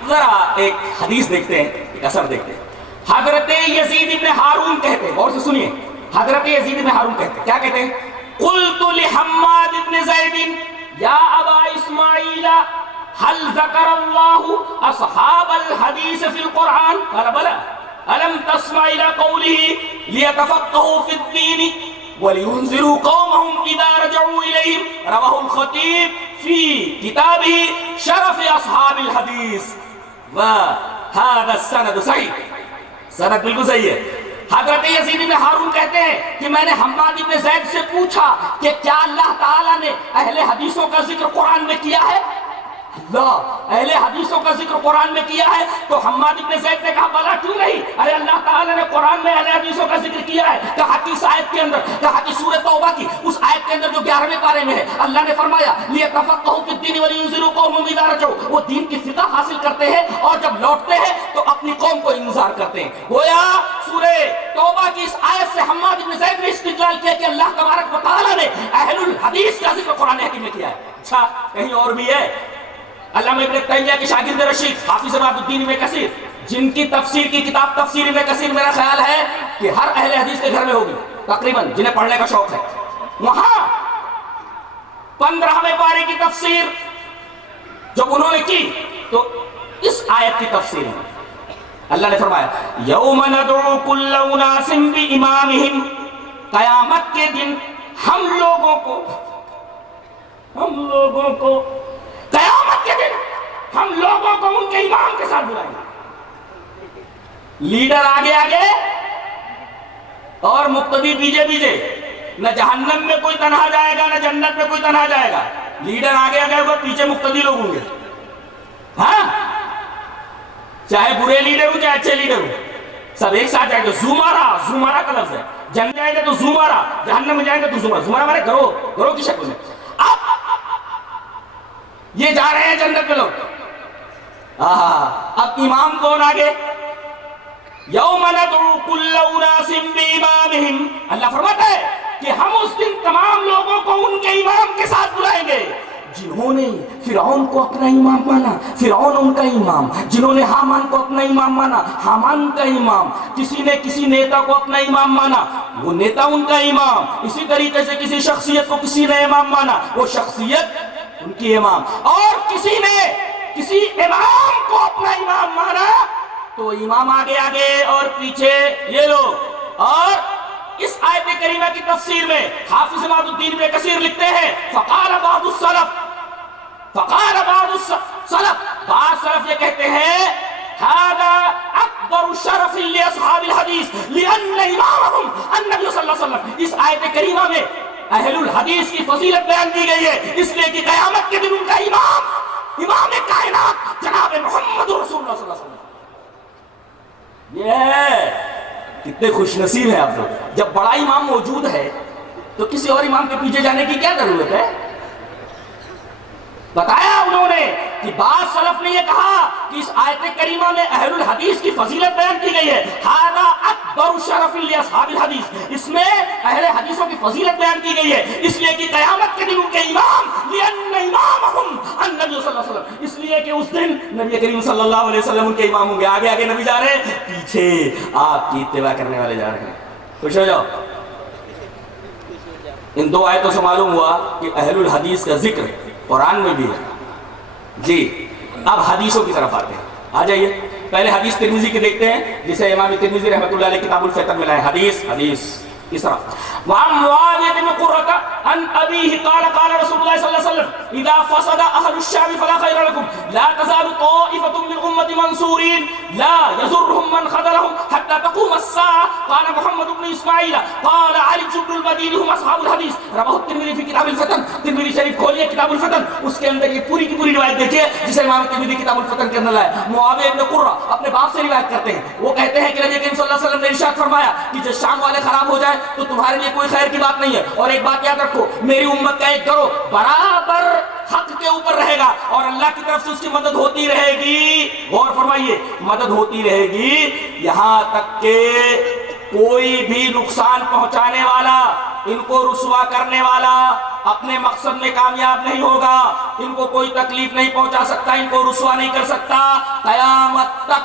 ذرا ایک حدیث دیکھتے ہیں، ایک اثر دیکھتے ہیں۔ حضرت یزید ابن ہارون کہتے ہیں، غور سے سنیے، حضرت یزید ابن ہارون کہتے ہیں، کیا کہتے ہیں؟ قلت لحماد ابن زید یا ابا اسماعیل هل ذکر اللہ اصحاب الحدیث فی القرآن؟ قال بلا الم تسمع الى قوله لیتفقهوا فی الدین وَلِيُنذِرُوا قَوْمَهُمْ إِذَا رَجَعُوا إِلَيْهِمْ رواه الخطیب فی کتابه شرف اصحاب الحدیث وهذا السند صحیح، سند بالکل صحیح ہے۔ حضرت یزید بن ہارون کہتے ہیں کہ میں نے حماد بن زید سے پوچھا کہ کیا اللہ تعالیٰ نے اہل حدیثوں کا ذکر قرآن میں کیا ہے؟ اللہ اہل حدیثوں کا ذکر قرآن میں کیا ہے؟ تو حماد بن زید نے کہا بلا کیوں نہیں، ارے اللہ تعالیٰ نے قرآن میں اہل حدیثوں کا ذکر کیا ہے۔ کہا کس آیت کے اندر؟ کہا کہ سورہ توبہ کی اس آیت کے اندر جو 11ویں پارے میں ہے، اللہ نے فرمایا لیتفقهوا فی الدین ولینذروا قومهم اذا رجعوا، وہ دین کی فقہ حاصل کرتے ہیں اور جب لوٹتے ہیں تو اپنی قوم کو انذار کرتے ہیں۔ گویا سورہ توبہ کی اس آیت سے حماد بن زید نے استدلال کیا کہ اللہ تبارک و تعالیٰ نے اہل الحدیث کا ذکر قرآن حکیم میں کیا ہے۔ اچھا کہیں اور بھی ہے؟ علامہ ابن تیمیہ کے شاگرد رشید حافظ عبد الدین ابن کثیر، جن کی تفسیر کی کتاب تفسیر ابن کثیر میرا خیال ہے کہ ہر اہل حدیث کے گھر میں ہوگی تقریباً، جنہیں پڑھنے کا شوق ہے، وہاں 15ویں پارے کی تفسیر جب انہوں نے کی تو اس آیت کی تفسیر میں اللہ نے فرمایا یوم ندعو کل اناس بامامہم، قیامت کے دن ہم لوگوں کو قیامت کے دن ہم لوگوں کو ان کے امام کے ساتھ بلائیں گے۔ لیڈر آگے آگے اور مقتدی پیچھے پیچھے، نہ جہنم میں کوئی تنہا جائے گا نہ جنت میں کوئی تنہا جائے گا، لیڈر آگے آگے ہوگا، پیچھے مقتدی لوگ ہوں گے۔ ہاں چاہے برے لیڈر ہوں چاہے اچھے لیڈر ہوں، سب ایک ساتھ جائیں گے۔ زمارہ کا لفظ ہے، جنت جائیں گے تو زمارہ، جہنم میں جائیں گے تو زمارہ ہمارے گروہ کی شکل میں۔ اب یہ جا رہے ہیں جنت میں لوگ، اب امام کون آگے؟ یوم ندعو کل اناس بامامہم، اللہ فرماتا ہے کہ ہم اس دن تمام لوگوں کو ان کے امام کے ساتھ بلائیں گے۔ جنہوں نے فرعون کو اپنا امام مانا، فرعون ان کا امام، جنہوں نے حامان کو اپنا امام مانا، حامان کا امام، کسی نے کسی نیتا کو اپنا امام مانا، وہ نیتا ان کا امام، اسی طریقے سے کسی شخصیت کو کسی نے امام مانا، وہ شخصیت ان کی امام، اور کسی نے کسی امام کو اپنا امام مانا تو امام آگے آگے اور پیچھے یہ لوگ۔ اور اس آیت کریمہ کی تفسیر میں حافظ عبد الدین ابن کثیر لکھتے ہیں فقال بعض السلف، بعض سلف یہ کہتے ہیں هذا اکبر شرف لاصحاب الحدیث لان امامهم النبی صلی اللہ علیہ وسلم۔ اس آیت کریمہ میں اہل الحدیث کی فضیلت بیان کی گئی ہے، اس لیے کہ قیامت کے دن ان کا امام کائنات جناب محمد رسول اللہ صلی اللہ علیہ وسلم۔ یہ کتنے خوش نصیب ہیں آپ لوگ، جب بڑا امام موجود ہے تو کسی اور امام کے پیچھے جانے کی کیا ضرورت ہے؟ بتایا انہوں نے کہ بعض سلف نے یہ کہا کہ اس آیت کریمہ میں اہل الحدیث کی فضیلت بیان کی گئی ہے، ھذا اکبر شرف لاصحاب الحدیث، اس میں اہل حدیثوں کی فضیلت بیان کی گئی ہے، اس لیے کہ قیامت کے دن ان کے امام لأن امامہم النبی صلی اللہ علیہ وسلم، اس لیے کہ اس دن نبی کریم صلی اللہ علیہ وسلم ان کے امام ہوں گے۔ آگے آگے نبی جا رہے ہیں، پیچھے آپ کی اتباع کرنے والے جا رہے ہیں۔ خوش ہو جاؤ۔ ان دو آیتوں سے معلوم ہوا کہ اہل الحدیث کا ذکر قرآن میں بھی ہے۔ جی اب حدیثوں کی طرف آتے ہیں، آ جائیے۔ پہلے حدیث ترمذی کے دیکھتے ہیں، جسے امام ترمذی رحمۃ اللہ علیہ کتاب الفتن میں لائے۔ حدیث اس طرح وعن معاویہ بن قرۃ عن ابیہ قال قال رسول اللہ صلی اللہ علیہ وسلم اذا فسد اہل الشام فلا خیر لكم لا تزال طائفة من امتی منصورین لا يضرهم من خذلهم حتى تقوم الساعة قال محمد بن اسماعیل قال علی بن المدینی هم اصحاب الحدیث رواہ الترمذی فی کتاب الفتن۔ ترمذی شریف کھولیے کتاب الفتن، اس کے اندر یہ پوری کی پوری روایت دیکھیے جسے امام ترمذی کتاب الفتن کے اندر لائے۔ معاویہ بن قرۃ اپنے باپ سے روایت کرتے ہیں، وہ کہتے ہیں کہ نبی کریم صلی اللہ علیہ وسلم نے ارشاد فرمایا کہ جب شام والے خراب ہو جائے تو تمہارے لیے کوئی خیر کی بات نہیں ہے، اور ایک بات یاد رکھو، میری امت کا ایک گروہ برابر حق کے اوپر رہے گا اور اللہ کی طرف سے اس کی مدد ہوتی رہے گی۔ غور فرمائیے، مدد ہوتی رہے گی یہاں تک کہ کوئی بھی نقصان پہنچانے والا، ان کو رسوا کرنے والا اپنے مقصد میں کامیاب نہیں ہوگا، ان کو کوئی تکلیف نہیں پہنچا سکتا، ان کو رسوا نہیں کر سکتا قیامت تک،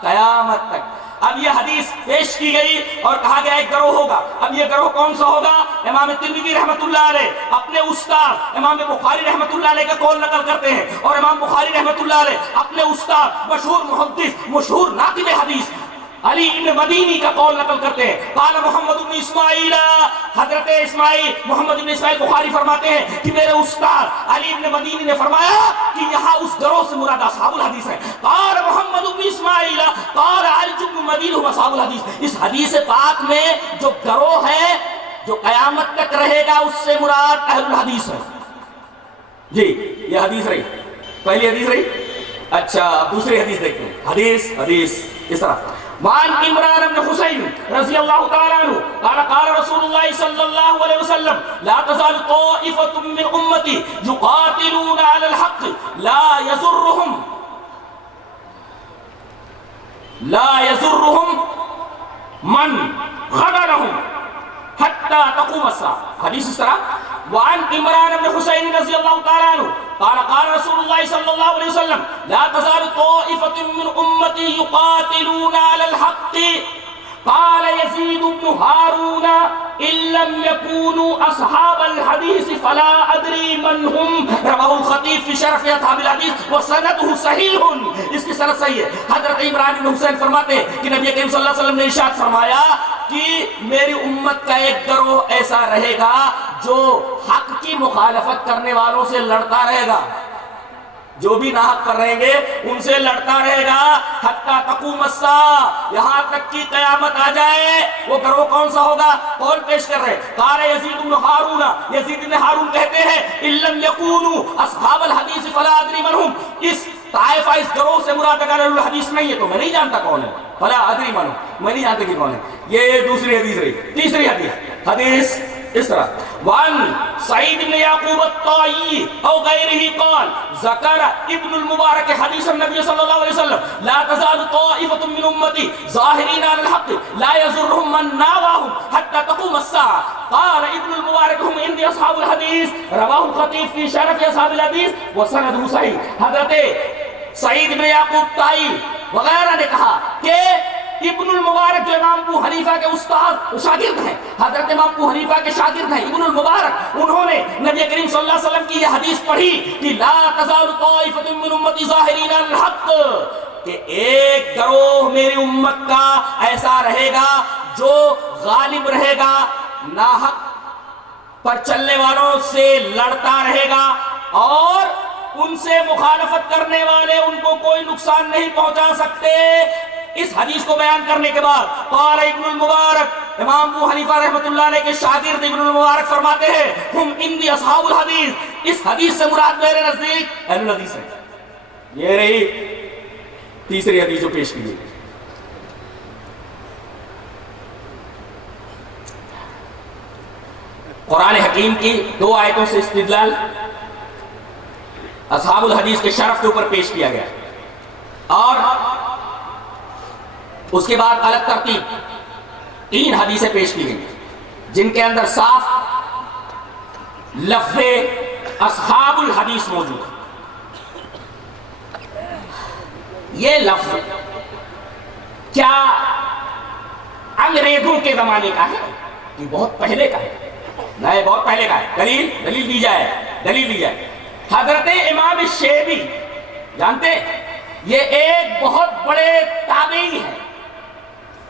قیامت تک۔ اب یہ حدیث پیش کی گئی اور کہا گیا ایک گروہ ہوگا۔ اب یہ گروہ کون سا ہوگا؟ امام ترمذی رحمۃ اللہ علیہ اپنے استاد امام بخاری رحمۃ اللہ علیہ کا قول نقل کرتے ہیں، اور امام بخاری رحمۃ اللہ علیہ اپنے استاد مشہور محدث، مشہور ناقد حدیث علی ابن مدینی کا قول نقل کرتے ہیں۔ قال محمد بن اسماعیل، حضرت محمد بن اسماعیل بخاری فرماتے ہیں کہ میرے استاد علی ابن مدینی نے فرمایا کہ یہاں اس گروہ سے مراد اصحاب الحدیث ہے۔ قال محمد بن اسماعیل قال علی ابن مدینی هم اصحاب الحدیث۔ اس حدیث پاک میں جو گروہ ہے جو قیامت تک رہے گا اس سے مراد اہل الحدیث ہے۔ جی یہ حدیث رہی، پہلی حدیث رہی۔ اچھا اب دوسری حدیث دیکھتے ہیں۔ حدیث اس طرح وعن عمران بن حسین رضی اللہ تعالی عنہ قال قال رسول اللہ صلی اللہ علیہ وسلم لا تزال طائفة من امتی يقاتلون على الحق لا يزرهم من خذلهم حتى تقوم الساعة۔ حدیث اس طرح وعن عمران بن حسین رضی اللہ تعالی عنہ قال قال رسول اللہ صلی اللہ علیہ وسلم لا تزال طائفة من امتی يقاتلون على الحق قال يزيد بن هارون ان لم يكونوا اصحاب الحديث فلا ادري من هم، رواه الخطيب في شرف اصحاب الحديث وسنده صحيح۔ اس کی سند صحیح ہے۔ حضرت عمران بن حسین فرماتے ہیں کہ نبی کریم صلی اللہ علیہ وسلم نے ارشاد فرمایا کہ میری امت کا ایک گروہ ایسا رہے گا جو حق کی مخالفت کرنے والوں سے لڑتا رہے گا، جو بھی ناحق پر رہیں گے ان سے لڑتا رہے گا حتی تقوم الساعہ، یہاں تک کہ قیامت آ جائے۔ وہ گروہ کون سا ہوگا؟ قول پیش کر رہے قال یزید بن ہارون، یزید بن ہارون کہتے ہیں ان لم یکونوا اصحاب الحدیث فلا ادری من هم، اس طائفہ اس گروہ سے مراد اگر اہل الحدیث نہیں ہے تو میں نہیں جانتا کون ہے، فلا ادری من هم، میں نہیں جانتا کہ کون ہے۔ یہ دوسری حدیث رہی۔ تیسری حدیث اس طرح وعن سعید بن یعقوب الطائی او غیرہ قال ذکر ابن المبارک حدیث النبی صلی اللہ علیہ وسلم لا تزال طائفة من امتی ظاہرین علی الحق لا یضرهم من ناواهم حتى تقوم الساعة قال ابن المبارک هم عندي اصحاب الحدیث، رواه الخطیب فی شرف اصحاب الحدیث وسنده صحیح۔ حضرت سعید بن یعقوب طائی وغیرہ نے کہا کہ ابن المبارک جو امام ابو حنیفہ کے استاد شاگرد ہیں، حضرت امام ابو حنیفہ کے شاگرد ہیں ابن المبارک، انہوں نے نبی کریم صلی اللہ علیہ وسلم کی یہ حدیث پڑھی کہ لا تزال طائفة من امتی ظاہرین علی الحق، کہ ایک گروہ میری امت کا ایسا رہے گا جو غالب رہے گا، ناحق پر چلنے والوں سے لڑتا رہے گا اور ان سے مخالفت کرنے والے ان کو کوئی نقصان نہیں پہنچا سکتے۔ اس حدیث کو بیان کرنے کے بعد قال ابن المبارک، امام ابو حنیفہ رحمۃ اللہ علیہ کے شاگرد ابن المبارک فرماتے ہیں ہم عندی اصحاب الحدیث، اس حدیث سے مراد میرے نزدیک اہل الحدیث ہے۔ یہ رہی تیسری حدیث جو پیش کی گئی۔ قرآن حکیم کی دو آیتوں سے استدلال اصحاب الحدیث کے شرف کے اوپر پیش کیا گیا، اور اس کے بعد الگ ترتیب تین حدیثیں پیش کی گئی جن کے اندر صاف لفظ اصحاب الحدیث موجود ہے۔ یہ لفظ کیا انگریزوں کے زمانے کا ہے؟ یہ بہت پہلے کا ہے، نہیں بہت پہلے کا ہے۔ دلیل دی جائے۔ حضرت امام شیبی جانتے یہ ایک بہت بڑے تابعی ہیں،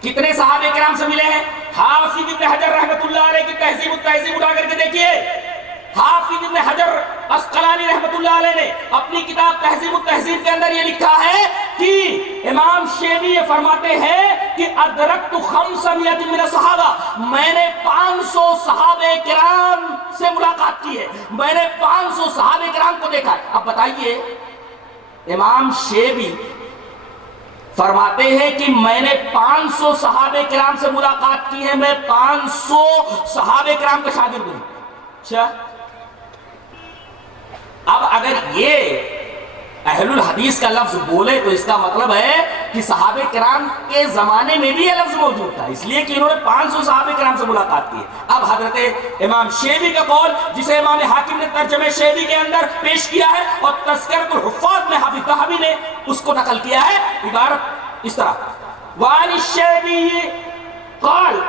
کتنے صحابہ کرام سے ملے ہیں؟ حافظ ابن حجر رحمۃ اللہ علیہ کی تہذیب التہذیب اٹھا کر کے دیکھیے، حافظ ابن حجر اسقلانی رحمۃ اللہ علیہ نے اپنی کتاب تہذیب التہذیب کے اندر یہ لکھا ہے کہ امام شیبی یہ فرماتے ہیں کہ ادرکت 500 من الصحابہ، میں نے 500 صحابہ کرام سے ملاقات کی ہے، میں نے 500 صحابہ کرام کو دیکھا ہے۔ اب بتائیے امام شیبی فرماتے ہیں کہ میں نے 500 صحابہ کرام سے ملاقات کی ہے، میں 500 صحابہ کرام کا شاگرد ہوں۔ اچھا اب اگر یہ اہل الحدیث کا لفظ بولے تو اس کا مطلب ہے کہ کہ صحابہ کرام کے زمانے میں بھی یہ لفظ موجود تھا، اس لیے کہ انہوں نے 500 صحابہ کرام سے ملاقات کی. اب حضرت امام شیبی کا قول جسے امام حاکم نے ترجمہ شیبی کے اندر پیش کیا ہے اور تذکرۃ الحفاظ میں حافظ ذہبی نے اس کو نقل کیا ہے، عبارت اس طرح: وعن الشیبی قال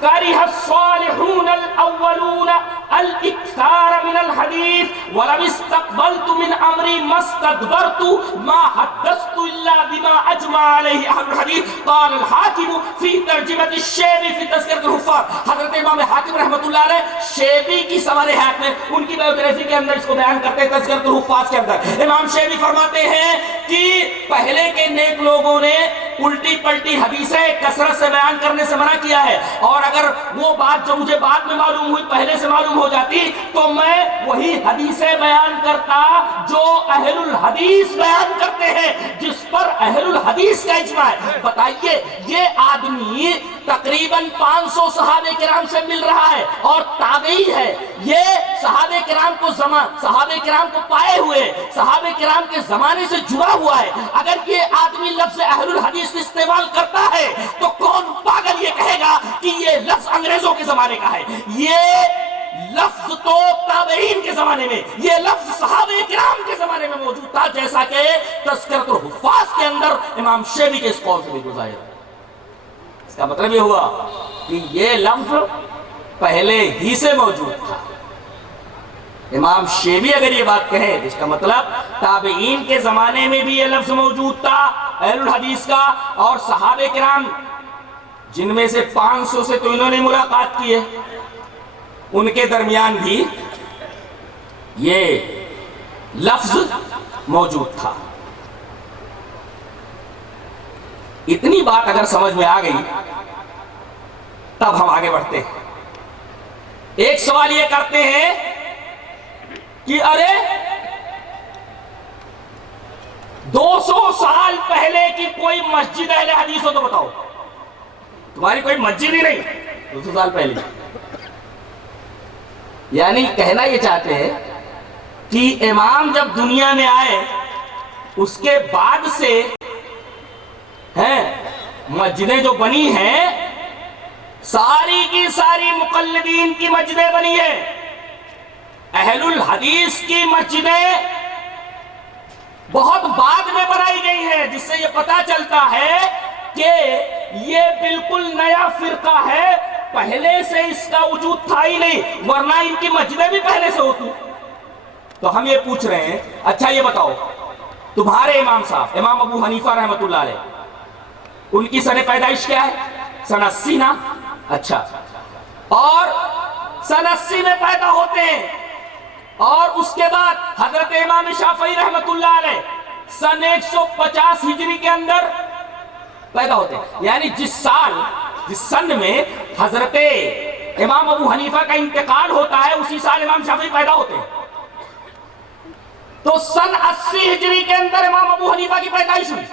كره الصالحون الأولون الإكثار من الحديث ولم استقبلت من أمري ما استدبرت ما حدثت إلا بما أجمع عليه أهل الحديث. قال الحاكم في ترجمة الشيبي في تذكرة الحفاظ. حضرت امام حاکم رحمۃ اللہ علیہ شیبی کی سوال حیات میں ان کی بایوگرافی کے اندر اس کو بیان کرتے ہیں تذکرۃ الحفاظ کے اندر. امام شیبی فرماتے ہیں کہ پہلے کے نیک لوگوں نے الٹی پلٹی حدیثیں کثرت سے بیان کرنے سے منع کیا ہے، اور اگر وہ بات جو مجھے بعد میں معلوم ہوئی پہلے سے معلوم ہو جاتی تو میں وہی حدیثیں بیان کرتا جو اہل الحدیث بیان کرتے ہیں، جس پر اہل الحدیث کا اجماع ہے. بتائیے یہ آدمی تقریباً 500 صحابہ کرام سے مل رہا ہے اور تابعی ہے، یہ صحابہ کرام کو پائے ہوئے، صحابہ کرام کے زمانے سے جڑا ہوا ہے. اگر یہ آدمی لفظ اہل الحدیث استعمال کرتا ہے تو کون پاگل یہ کہے گا کہ یہ لفظ انگریزوں کے زمانے کا ہے؟ یہ لفظ تو تابعین کے زمانے میں، یہ لفظ صحابہ کرام کے زمانے میں موجود تھا، جیسا کہ تذکرۃ الحفاظ کے اندر امام شیبی کے اس قول سے بھی گزارا. اس کا مطلب یہ ہوا کہ یہ لفظ پہلے ہی سے موجود تھا. امام شیبی اگر یہ بات کہیں تو اس کا مطلب تابعین کے زمانے میں بھی یہ لفظ موجود تھا اہل الحدیث کا، اور صحابہ کرام جن میں سے 500 سے تو انہوں نے ملاقات کی ہے ان کے درمیان بھی یہ لفظ موجود تھا. اتنی بات اگر سمجھ میں آ گئی تب ہم آگے بڑھتے ہیں. ایک سوال یہ کرتے ہیں کہ ارے 200 سال پہلے کی کوئی مسجد اہل حدیث ہو تو بتاؤ. تمہاری کوئی مسجد ہی نہیں 200 سال پہلے. یعنی کہنا یہ چاہتے ہیں کہ امام جب دنیا میں آئے اس کے بعد سے مسجدیں جو بنی ہیں ساری کی ساری مقلدین کی مسجدیں بنی ہیں. اہل الحدیث کی مسجدیں بہت بعد میں بنائی گئی ہیں، جس سے یہ پتا چلتا ہے کہ یہ بالکل نیا فرقہ ہے، پہلے سے اس کا وجود تھا ہی نہیں، ورنہ ان کی مسجدیں بھی پہلے سے ہوتی. تو ہم یہ پوچھ رہے ہیں اچھا یہ بتاؤ تمہارے امام صاحب امام ابو حنیفہ رحمۃ اللہ علیہ ان کی سن پیدائش کیا ہے؟ سن 80 نا. اچھا، اور سن 80 میں پیدا ہوتے ہیں اور اس کے بعد حضرت امام شافعی رحمۃ اللہ علیہ سن 150 ہجری کے اندر پیدا ہوتے ہیں. یعنی جس سن میں حضرت امام ابو حنیفہ کا انتقال ہوتا ہے اسی سال امام شافعی پیدا ہوتے ہیں. تو سن 80 ہجری کے اندر امام ابو حنیفہ کی پیدائش ہوئی،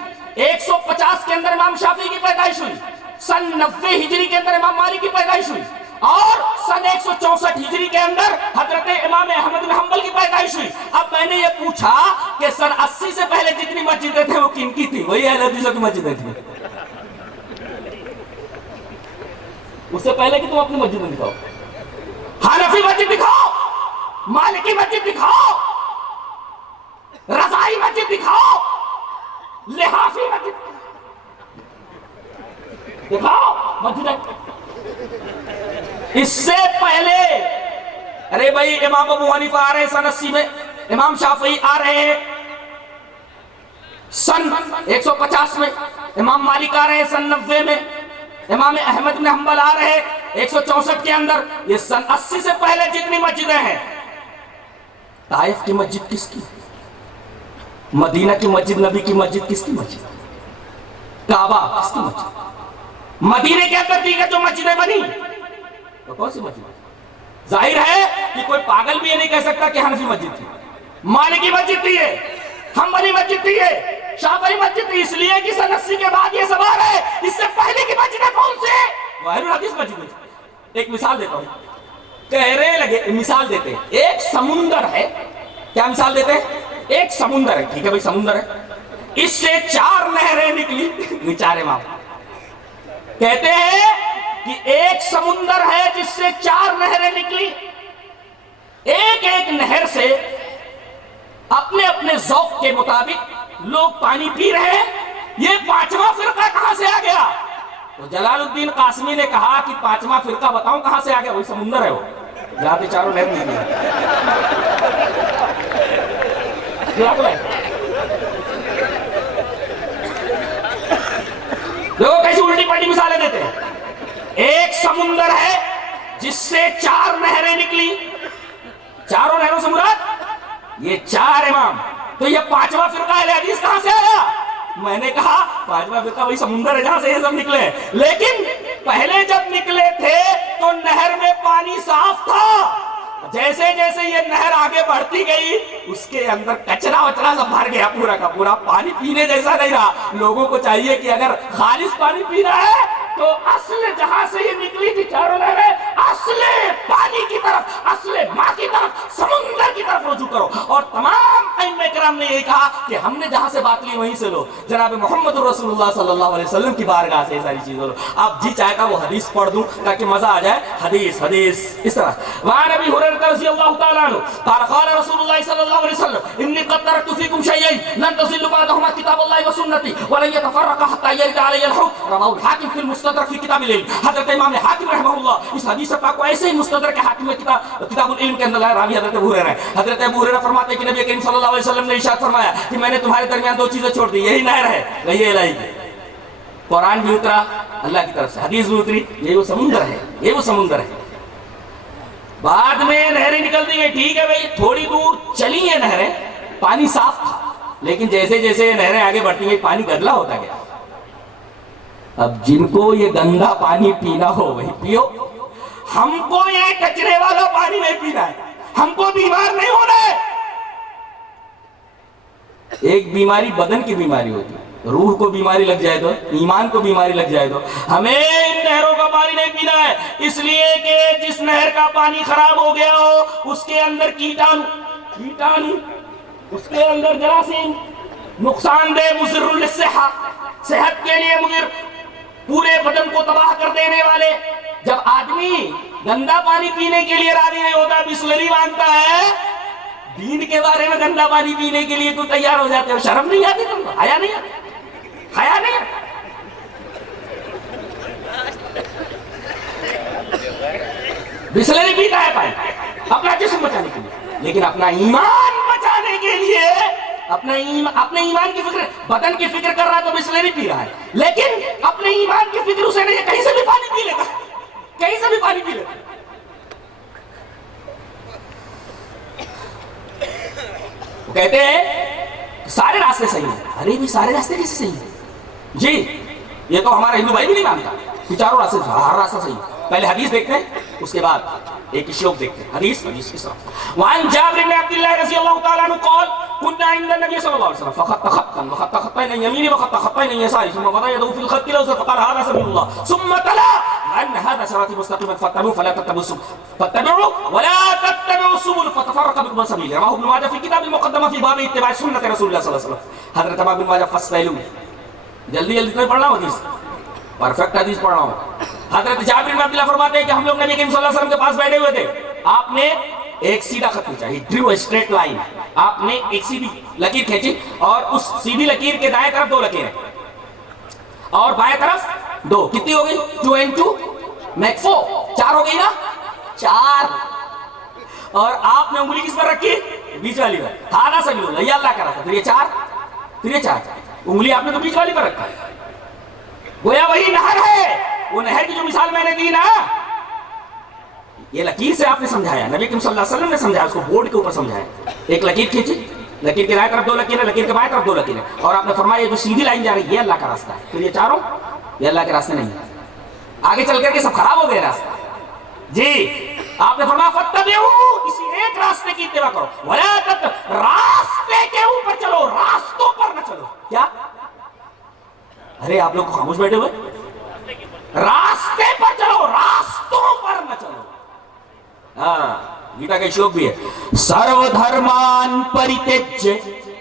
150 کے اندر امام شافعی کی پیدائش ہوئی، سن 90 ہجری کے اندر امام مالک کی پیدائش ہوئی، اور سن 164 ہجری کے اندر حضرت امام احمد بن حنبل کی پیدائش ہوئی. اب میں نے یہ پوچھا کہ سن 80 سے پہلے جتنی مسجدیں تھیں وہ کن کی تھی؟ وہی اہل حدیثوں کی مسجدیں تھیں. اس سے پہلے کہ تم اپنی مسجد دکھاؤ، حنفی مسجد دکھاؤ، مالکی مسجد دکھاؤ، رضائی مسجد دکھاؤ، لحافی مسجد دکھاؤ مسجد. اس سے پہلے ارے بھائی امام ابو حنیفہ آ رہے ہیں سن 80 میں، امام شافعی آ رہے ہیں سن 150 میں، امام مالک آ رہے ہیں سن 90 میں، امام احمد بن حنبل آ رہے ہیں 164 کے اندر. یہ سن 80 سے پہلے جتنی مسجدیں ہیں، طائف کی مسجد کس کی؟ مدینہ کی مسجد، نبی کی مسجد کس کی مسجد؟ کعبہ کس کی مسجد؟ مدینے کے اندر دیگر جو مسجدیں بنی تو کون سی مسجد؟ ظاہر ہے کہ کوئی پاگل بھی یہ نہیں کہہ سکتا کہ حنفی مسجد تھی، مالکی مسجد تھی، حنبلی مسجد تھی، شافعی مسجد تھی. اس لیے کہ سن 80 کے بعد یہ سوال ہے اس سے پہلے کی مسجدیں کون سے؟ وہ اہل الحدیث مسجد تھی. ایک مثال دیتا ہوں، کہنے لگے مثال دیتے ہیں، ایک سمندر ہے. کیا مثال دیتے ہیں؟ ایک سمندر ہے، ٹھیک ہے بھائی سمندر ہے، اس سے 4 نہریں نکلی. 4 امام کہتے ہیں کہ ایک سمندر ہے جس سے 4 نہریں نکلی. ایک ایک نہر سے اپنے اپنے ذوق کے مطابق لوگ پانی پی رہے ہیں. یہ 5واں فرقہ کہاں سے آ گیا؟ تو جلال الدین قاسمی نے کہا کہ 5واں فرقہ بتاؤں کہاں سے آ گیا؟ وہی سمندر ہے وہ جہاں پہ 4 نہر نکلی. لوگ کیسی الٹی پلٹی مثالیں دیتے ہیں. ایک سمندر ہے جس سے 4 نہریں نکلی. 4 نہروں سے مراد یہ 4 امام. تو یہ 5واں فرقہ اہل حدیث کہاں سے آیا؟ میں نے کہا 5واں فرقہ وہی سمندر ہے جہاں سے یہ سب نکلے ہیں. لیکن پہلے جب نکلے تھے تو نہر میں پانی صاف تھا. جیسے جیسے یہ نہر آگے بڑھتی گئی اس کے اندر کچرا وچرا سب بھر گیا. پورا کا پورا پانی پینے جیسا نہیں رہا. لوگوں کو چاہیے کہ اگر خالص پانی پینا ہے تو اصل جہاں سے یہ نکلی تھی 4 نہریں اصل پانی کی طرف, اصل ماں کی طرف, سمندر کی طرف رجوع کرو. اور تمام ائمہ کرام نے یہی کہا کہ ہم نے جہاں سے بات لی وہیں سے لو. جناب محمد رسول اللہ صلی اللہ علیہ وسلم کی بارگاہ سے یہ ساری چیزیں لو. اب جی چاہتا وہ حدیث پڑھ دوں تاکہ مزہ آ جائے. حدیث اس طرح وعن ابی ہریرہ رضی اللہ تعالی عنہ قال قال رسول اللہ صلی اللہ علیہ وسلم انی قد ترکت فیکم شیئین لن تضلوا بعدهما کتاب اللہ وسنتی ولن يتفرقا حتى يرد علی الحوض. رواه الحاکم فی المستدرک فی کتاب العلم. حضرت امام حاکم رحمہ اللہ اس حدیث پاک کو ایسے ہی مستدرک حاکم میں کتاب العلم کے اندر لایا. راوی حضرت ابو ہریرہ ہے. حضرت ابو ہریرہ فرماتے ہیں کہ نبی کریم صلی اللہ علیہ وسلم نے ارشاد فرمایا کہ میں نے تمہارے درمیان 2 چیزیں چھوڑ دی. یہی نہر ہے, یہی الہی کی. قرآن بھی اترا اللہ کی طرف سے, حدیث بھی اتری. یہ وہ سمندر ہے, یہ وہ سمندر ہے. بعد میں نہریں نکل دی گئی. ٹھیک ہے بھائی, تھوڑی دور چلی یہ نہریں, پانی صاف تھا. لیکن جیسے جیسے یہ نہریں آگے بڑھتی گئی پانی گدلا ہوتا گیا. اب جن کو یہ گندا پانی پینا ہو وہی پیو. ہم کو یہ کچرے والا پانی نہیں پینا ہے. ہم کو بیمار نہیں ہونا ہے. ایک بیماری بدن کی بیماری ہوتی ہے, روح کو بیماری لگ جائے تو, ایمان کو بیماری لگ جائے تو. ہمیں ان نہروں کا پانی نہیں پینا ہے, اس لیے کہ جس نہر کا پانی خراب ہو گیا ہو اس کے اندر کیٹانو, اس کے اندر جراثیم, نقصان دہ, مضر للصحت, صحت کے لیے مضر, پورے بدن کو تباہ کر دینے والے. جب آدمی گندا پانی پینے کے لیے راضی نہیں ہوتا, بسلری مانگتا ہے, دین کے بارے میں گندا پانی پینے کے لیے تو تیار ہو جاتے ہو. شرم نہیں آتی تم کو؟ حیا نہیں آتی؟ حیا نہیں آتی؟ بسلری پیتا ہے پانی اپنا جسم بچانے کے لیے, لیکن اپنا ایمان بچانے کے لیے اپنے ایمان کی فکر, بدن کی فکر کر رہا ہے تو بسلری پی رہا ہے. لیکن اپنے ایمان کی فکر اسے نہیں ہے, کہیں سے بھی پانی پی لیتا, کہیں سے بھی پانی پی لیتا. کہتے ہیں سارے راستے صحیح ہیں. ارے بھی سارے راستے کیسے صحیح ہیں جی؟ یہ تو ہمارا ہندو بھائی بھی نہیں مانتا کہ چاروں راستے, ہر راستہ صحیح ہے. پہلے حدیث دیکھتے ہیں, اس کے بعد ایک شلوک دیکھتے ہیں. حدیث اس طرح وعن جابر بن عبد الله رضی اللہ تعالی عنہ قال كنا عند النبي صلى الله عليه وسلم فخط خطا وخط خطين يميني وخط خطين يساري ثم وضع يده في الخط الاوسط فقال هذا سبيل الله ثم تلا ان هذا صراطي مستقيما فاتبعوه ولا تتبعوا السبل فتفرق بكم عن سبيله. رواه ابن ماجه في كتاب المقدمه في باب اتباع سنه رسول الله صلى الله عليه وسلم. حضرت ابن ماجه فصل جلدی جلدی پڑھ رہا ہوں حدیث, پرفیکٹ حدیث پڑھ رہا ہوں. حضرت جابر بن عبداللہ فرماتے ہیں کہ ہم لوگ نبی کریم صلی اللہ علیہ وسلم کے پاس بیٹھے ہوئے تھے. آپ نے ایک سیدھا خط کھینچا, he drew a straight line. آپ نے ایک سیدھی لکیر کھینچی اور اس سیدھی لکیر کے دائیں طرف 2 لکیریں اور بائیں طرف 2. کتنی ہو گئی؟ 2 and 2 make 4. 4 ہو گئی نا, 4. اور آپ نے انگلی کس پر رکھی؟ بیچ والی پر. ہاں سبیل اللہ, یہ اللہ کا راستہ. پھر یہ 4, پھر یہ 4. انگلی آپ نے تو بیچ والی پر رکھا ہے. گویا وہی نہر ہے. وہ نہر کی جو مثال میں نے دی نا, یہ لکیر سے آپ نے سمجھایا, نبی کریم صلی اللہ علیہ وسلم نے سمجھایا, اس کو بورڈ کے اوپر سمجھایا. ایک لکیر کھینچی, لکیر کے دائیں طرف 2 لکیریں, لکیر کے بائیں طرف 2 لکیریں, اور آپ نے فرمایا جو سیدھی لائن جا رہی ہے یہ اللہ کا راستہ ہے. پھر یہ 4 یہ اللہ کے راستے نہیں ہے. آگے چل کر کے سب خراب ہو گئے راستہ جی. آپ نے فرمایا فتبعوا, اسی ایک راستے کی اتباع کرو, ولا راستے کے اوپر چلو, راستوں پر نہ چلو. کیا؟ ارے آپ لوگ خاموش بیٹھے ہوئے, راستے پر چلو, راستوں پر نہ چلو. ہاں گیتا کا شلوک بھی ہے, سرو دھرمان پریتج්ય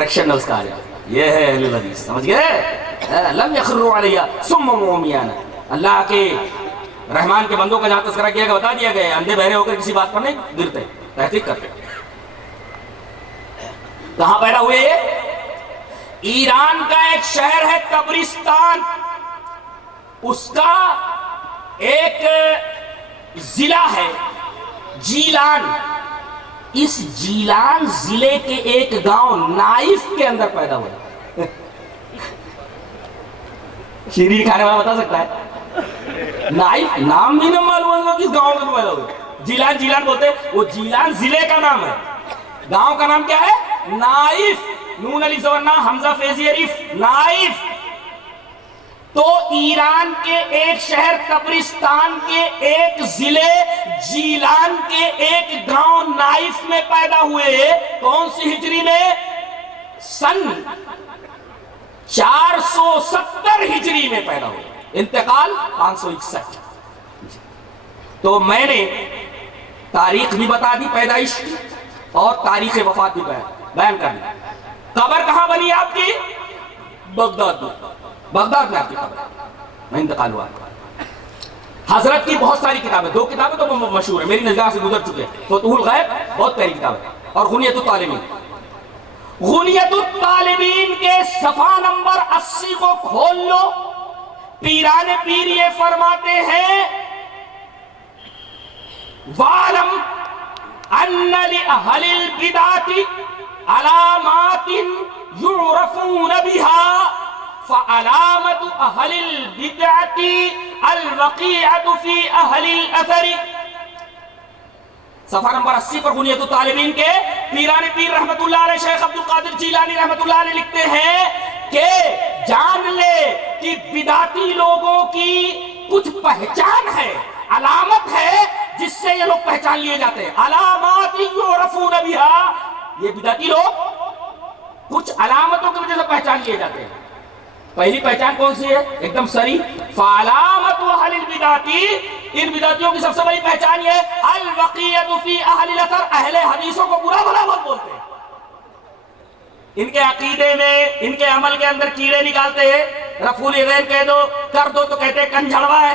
کریکشن نہ اس کا آ جائے. یہ ہے اہل الحدیث, سمجھ گئے؟ لم یخروا علیہ ثم عمیانا. اللہ کے رحمان کے بندوں کا جہاں تذکرہ کیا گیا بتا دیا گیا, اندھے بہرے ہو کر کسی بات پر نہیں گرتے, تحقیق کرتے. کہاں پیدا ہوئے یہ؟ ایران کا ایک شہر ہے تبرستان, اس کا ایک ضلع ہے جیلان. اس جیلان ضلع کے ایک گاؤں نائف کے اندر پیدا ہوا. شیریں کھانے والا بتا سکتا ہے؟ نائف نام بھی نہ معلوم ہے کس گاؤں میں پیدا ہوا. جیلان جیلان بولتے, وہ جیلان ضلع کا نام ہے. گاؤں کا نام کیا ہے؟ نائف. نون علی زبرنا حمزہ فیضی عریف, نائف. تو ایران کے ایک شہر تبرستان کے ایک ضلع جیلان کے ایک گاؤں نائف میں پیدا ہوئے. کون سی ہجری میں؟ سن 470 ہجری میں پیدا ہوئے. انتقال 561. تو میں نے تاریخ بھی بتا دی پیدائش کی اور تاریخ وفات بھی بیان کر دی. قبر کہاں بنی آپ کی؟ بغداد میں. بغداد میں آپ کی قبر میں انتقال ہوا. حضرت کی بہت ساری کتابیں, 2 کتابیں تو مشہور ہیں, میری نگاہ سے گزر چکے ہیں. فتوح الغیب بہت پیاری کتاب ہے, اور غنیۃ الطالبین. غنیۃ الطالبین کے صفحہ نمبر 80 کو کھول لو. پیران پیر یہ فرماتے ہیں وَعْلَمْ أَنَّ لِأَهْلِ الْبِدْعَةِ عَلَامَاتٍ يُعْرَفُونَ بِهَا فَعَلَامَةُ أَهْلِ الْبِدْعَةِ الْوَقِيعَةُ فِي أَهْلِ الْأَثَرِ. صفحہ نمبر 80 پر غنیۃ الطالبین کے پیران پیر رحمت اللہ علیہ شیخ عبد القادر جیلانی رحمت اللہ علیہ لکھتے ہیں کہ جان لے کہ بدعتی لوگوں کی کچھ پہچان ہے, علامت ہے جس سے یہ لوگ پہچان لیے جاتے ہیں. علامات یعرفون بہا, یہ بدعتی لوگ کچھ علامتوں کی وجہ سے پہچان لیے جاتے ہیں. پہلی پہچان کون سی ہے؟ ایک دم سری, فعلامت اہل البدعۃ, ان بدعتیوں کی سب سے بڑی پہچان یہ ہے الوقیۃ فی اہل الاثر, اہل حدیثوں کو برا بھلا بہت بولتے ہیں. ان کے عقیدے میں, ان کے عمل کے اندر کیڑے نکالتے ہیں. رفع الغین کہہ دو, کر دو تو کہتے ہیں کنجھڑوا ہے.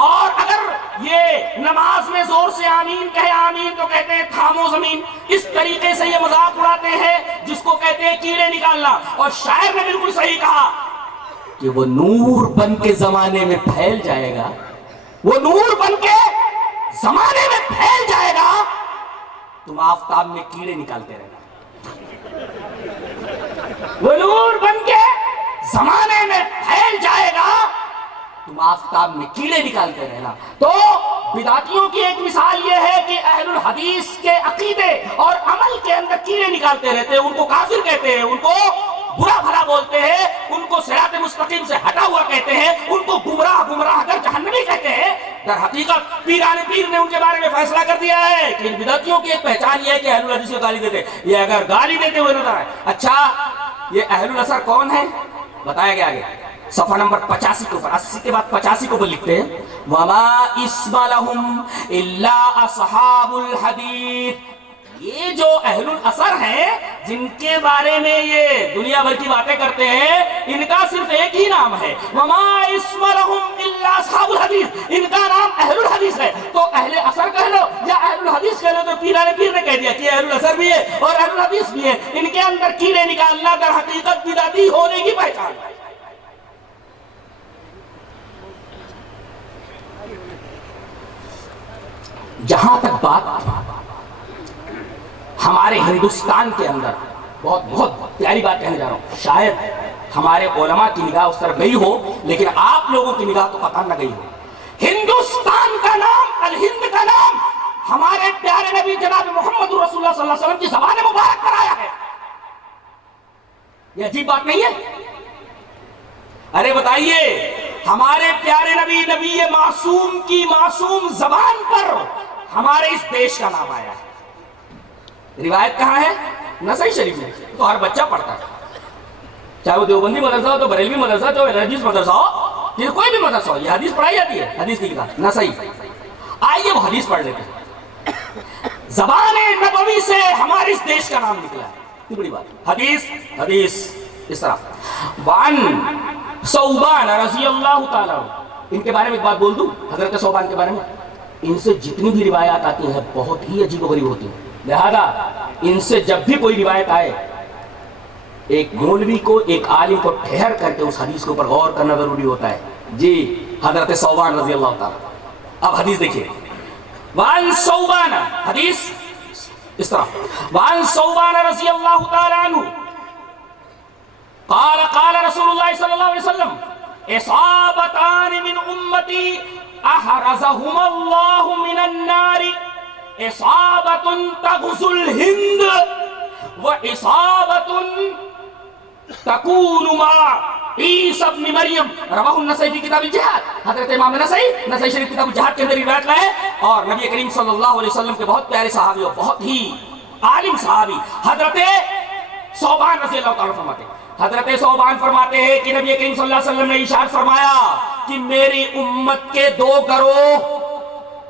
اور اگر یہ نماز میں زور سے آمین کہے آمین تو کہتے ہیں تھامو زمین. اس طریقے سے یہ مذاق اڑاتے ہیں جس کو کہتے ہیں کیڑے نکالنا. اور شاعر نے بالکل صحیح کہا کہ وہ نور بن کے زمانے میں پھیل جائے گا, وہ نور بن کے زمانے میں پھیل جائے گا, تم آفتاب میں کیڑے نکالتے رہنا. وہ نور بن کے زمانے میں پھیل جائے گا, تم آفتاب میں کیڑے نکالتے رہنا. تو بدعتیوں کی ایک مثال یہ ہے کہ اہل الحدیث کے عقیدے اور عمل کے اندر کیڑے نکالتے رہتے ہیں. ان کو کافر کہتے ہیں, ان کو برا بھلا بولتے ہیں, ان کو صراط مستقیم سے ہٹا ہوا کہتے ہیں, ان کو گمراہ اگر جہنمی کہتے ہیں. در حقیقت پیران پیر نے ان کے بارے میں فیصلہ کر دیا ہے کہ ان بدعتیوں کی ایک پہچان یہ ہے کہ اہل الحدیث کو گالی دیتے. یہ اگر گالی دیتے ہوئے نظر آئے, اچھا یہ اہل الاثر کون ہے؟ بتایا گیا آگے صفحہ نمبر 85 کے اوپر, 80 کے بعد 85 کے اوپر لکھتے ہیں وَمَا إِسْمَ لَهُمْ إِلَّا أَصْحَابُ الْحَدِيثِ. یہ جو اہل الاثر ہیں جن کے بارے میں یہ دنیا بھر کی باتیں کرتے ہیں, ان کا صرف ایک ہی نام ہے وَمَا إِسْمَ لَهُمْ إِلَّا أَصْحَابُ الْحَدِيثِ. ان کا نام اہل الحدیث ہے. تو اہل اثر کہہ لو یا اہل الحدیث کہہ لو, تو پیران پیر نے کہہ دیا کہ اہل الاثر بھی ہے اور اہل الحدیث بھی ہے. ان کے اندر کیڑے نکالنا در حقیقت بدعتی ہونے کی پہچان ہے. جہاں تک بات ہمارے ہندوستان کے اندر, بہت پیاری بات کہنے جا رہا ہوں, شاید ہمارے علماء کی نگاہ اس طرف گئی ہو لیکن آپ لوگوں کی نگاہ تو قطعاً نہ گئی ہو. ہندوستان کا نام, الہند کا نام ہمارے پیارے نبی جناب محمد رسول اللہ صلی اللہ علیہ وسلم کی زبان مبارک پر آیا ہے. یہ عجیب بات نہیں ہے؟ ارے بتائیے, ہمارے پیارے نبی معصوم کی معصوم زبان پر ہمارے اس دیش کا نام آیا ہے. روایت کہاں ہے؟ نسائی شریف میں. تو ہر بچہ پڑھتا ہے, چاہے وہ دیوبندی مدرسہ ہو, تو بریلوی مدرسہ ہو, چاہے حدیث مدرسہ ہو, پھر کوئی بھی مدرسہ ہو, یہ حدیث پڑھائی جاتی ہے. حدیث کی کتاب نسائی. آئیے وہ حدیث پڑھ لیتے ہیں. زبان نبوی سے ہمارے اس دیش کا نام نکلا ہے. اتنی بڑی بات. حدیث اس طرح وان ثوبان رضی اللہ تعالیٰ عنہ. ان کے بارے میں ایک بات بول دوں, حضرت ثوبان کے بارے میں, ان سے جتنی بھی روایات آتی ہیں بہت ہی عجیب و غریب ہوتی ہیں. لہذا ان سے جب بھی کوئی روایت آئے, ایک مولوی کو, ایک عالم کو ٹھہر کر کے اس حدیث کے اوپر غور کرنا ضروری ہوتا ہے. جی حضرت ثوبان رضی اللہ تعالیٰ. اب حدیث دیکھیے, وان ثوبان, حدیث اس طرح, وان ثوبان رضی اللہ تعالیٰ عنہ قال قال رسول اللہ صلی اللہ علیہ وسلم اصابتان من امتی احرزہم اللہ من النار اصابت تغزو الہند و اصابت تکون مع عیسی ابن مریم. رواہ النسائی فی کتاب الجہاد. حضرت امام نسائی شریف کتاب الجہاد کے اندر روایت لائے, اور نبی کریم صلی اللہ علیہ وسلم کے بہت پیارے صحابی اور بہت ہی عالم صحابی حضرت ثوبان رضی اللہ تعالیٰ فرماتے ہیں. حضرت ثوبان فرماتے ہیں کہ نبی کریم صلی اللہ علیہ وسلم نے ارشاد فرمایا کہ میری امت کے دو گروہ,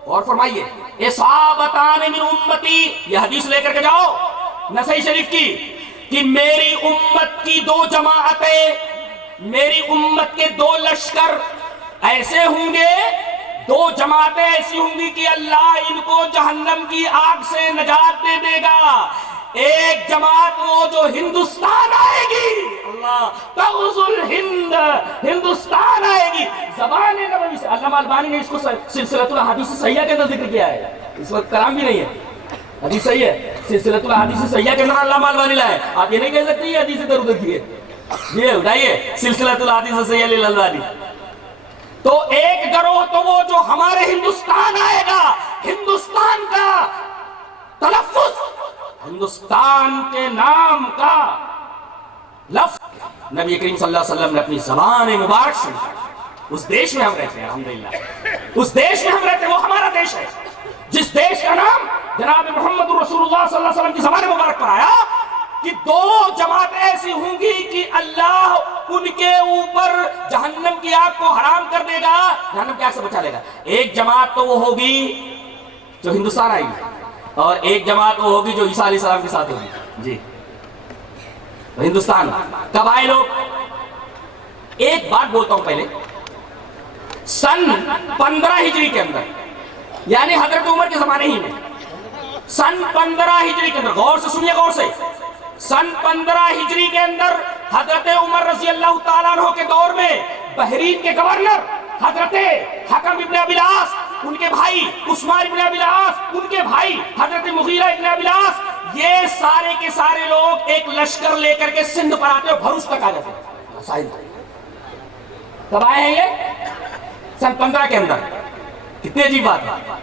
اور فرمائیے اصابتان من امتی, یہ حدیث لے کر کے جاؤ نسائی شریف کی, کہ میری امت کی دو جماعتیں, میری امت کے دو لشکر ایسے ہوں گے, دو جماعتیں ایسی ہوں گی کہ اللہ ان کو جہنم کی آگ سے نجات دے دے گا. ایک جماعت وہ جو ہندوستان آئے گی, اللہ تغزو الہند, ہندوستان آئے گی. زبان نبوی سے علامہ البانی نے اس کو سلسلۃ الاحادیث صحیحہ کے اندر ذکر کیا ہے. اس وقت کلام بھی نہیں ہے, حدیث صحیح ہے. سلسلۃ الاحادیث صحیحہ کے اندر علامہ البانی لائے. آپ یہ نہیں کہہ سکتے یہ حدیث ادھر ادھر کی ہے. یہ اٹھائیے سلسلۃ الاحادیث صحیحہ للالبانی. تو ایک گروہ تو وہ جو ہمارے ہندوستان آئے گا, ہندوستان کا تلفظ, ہندوستان کے نام کا لفظ نبی کریم صلی اللہ علیہ وسلم نے اپنی زبان مبارک سے, اس دیش میں ہم رہتے ہیں الحمدللہ, اس دیش میں ہم رہتے ہیں, وہ ہمارا دیش ہے, جس دیش کا نام جناب محمد رسول اللہ صلی اللہ علیہ وسلم کی زبان مبارک پر آیا کہ دو جماعتیں ایسی ہوں گی کہ اللہ ان کے اوپر جہنم کی آگ کو حرام کر دے گا, جہنم کی آگ سے بچا لے گا. ایک جماعت تو وہ ہوگی جو ہندوستان آئے گی, اور ایک جماعت وہ ہوگی جو عیسیٰ علیہ السلام کے ساتھ ہوگی. جی ہندوستان کب آئے لوگ؟ ایک بات بولتا ہوں پہلے, سن 15 ہجری کے اندر, یعنی حضرت عمر کے زمانے ہی میں, سن 15 ہجری کے اندر, غور سے سنیے, غور سے, سن 15 ہجری کے اندر حضرت عمر رضی اللہ تعالیٰ عنہ کے دور میں بحرین کے گورنر حضرت حکم ابن ابی العاص, ان کے بھائی عثمان ابن ابی العاص, ان کے بھائی حضرت مغیرہ ابن ابی العاص, یہ سارے کے سارے لوگ ایک لشکر لے کر کے سندھ پر آتے اور بھروچ تک آ جاتے. کب آئے ہیں یہ؟ سن 15 کے اندر. کتنی عجیب بات ہے,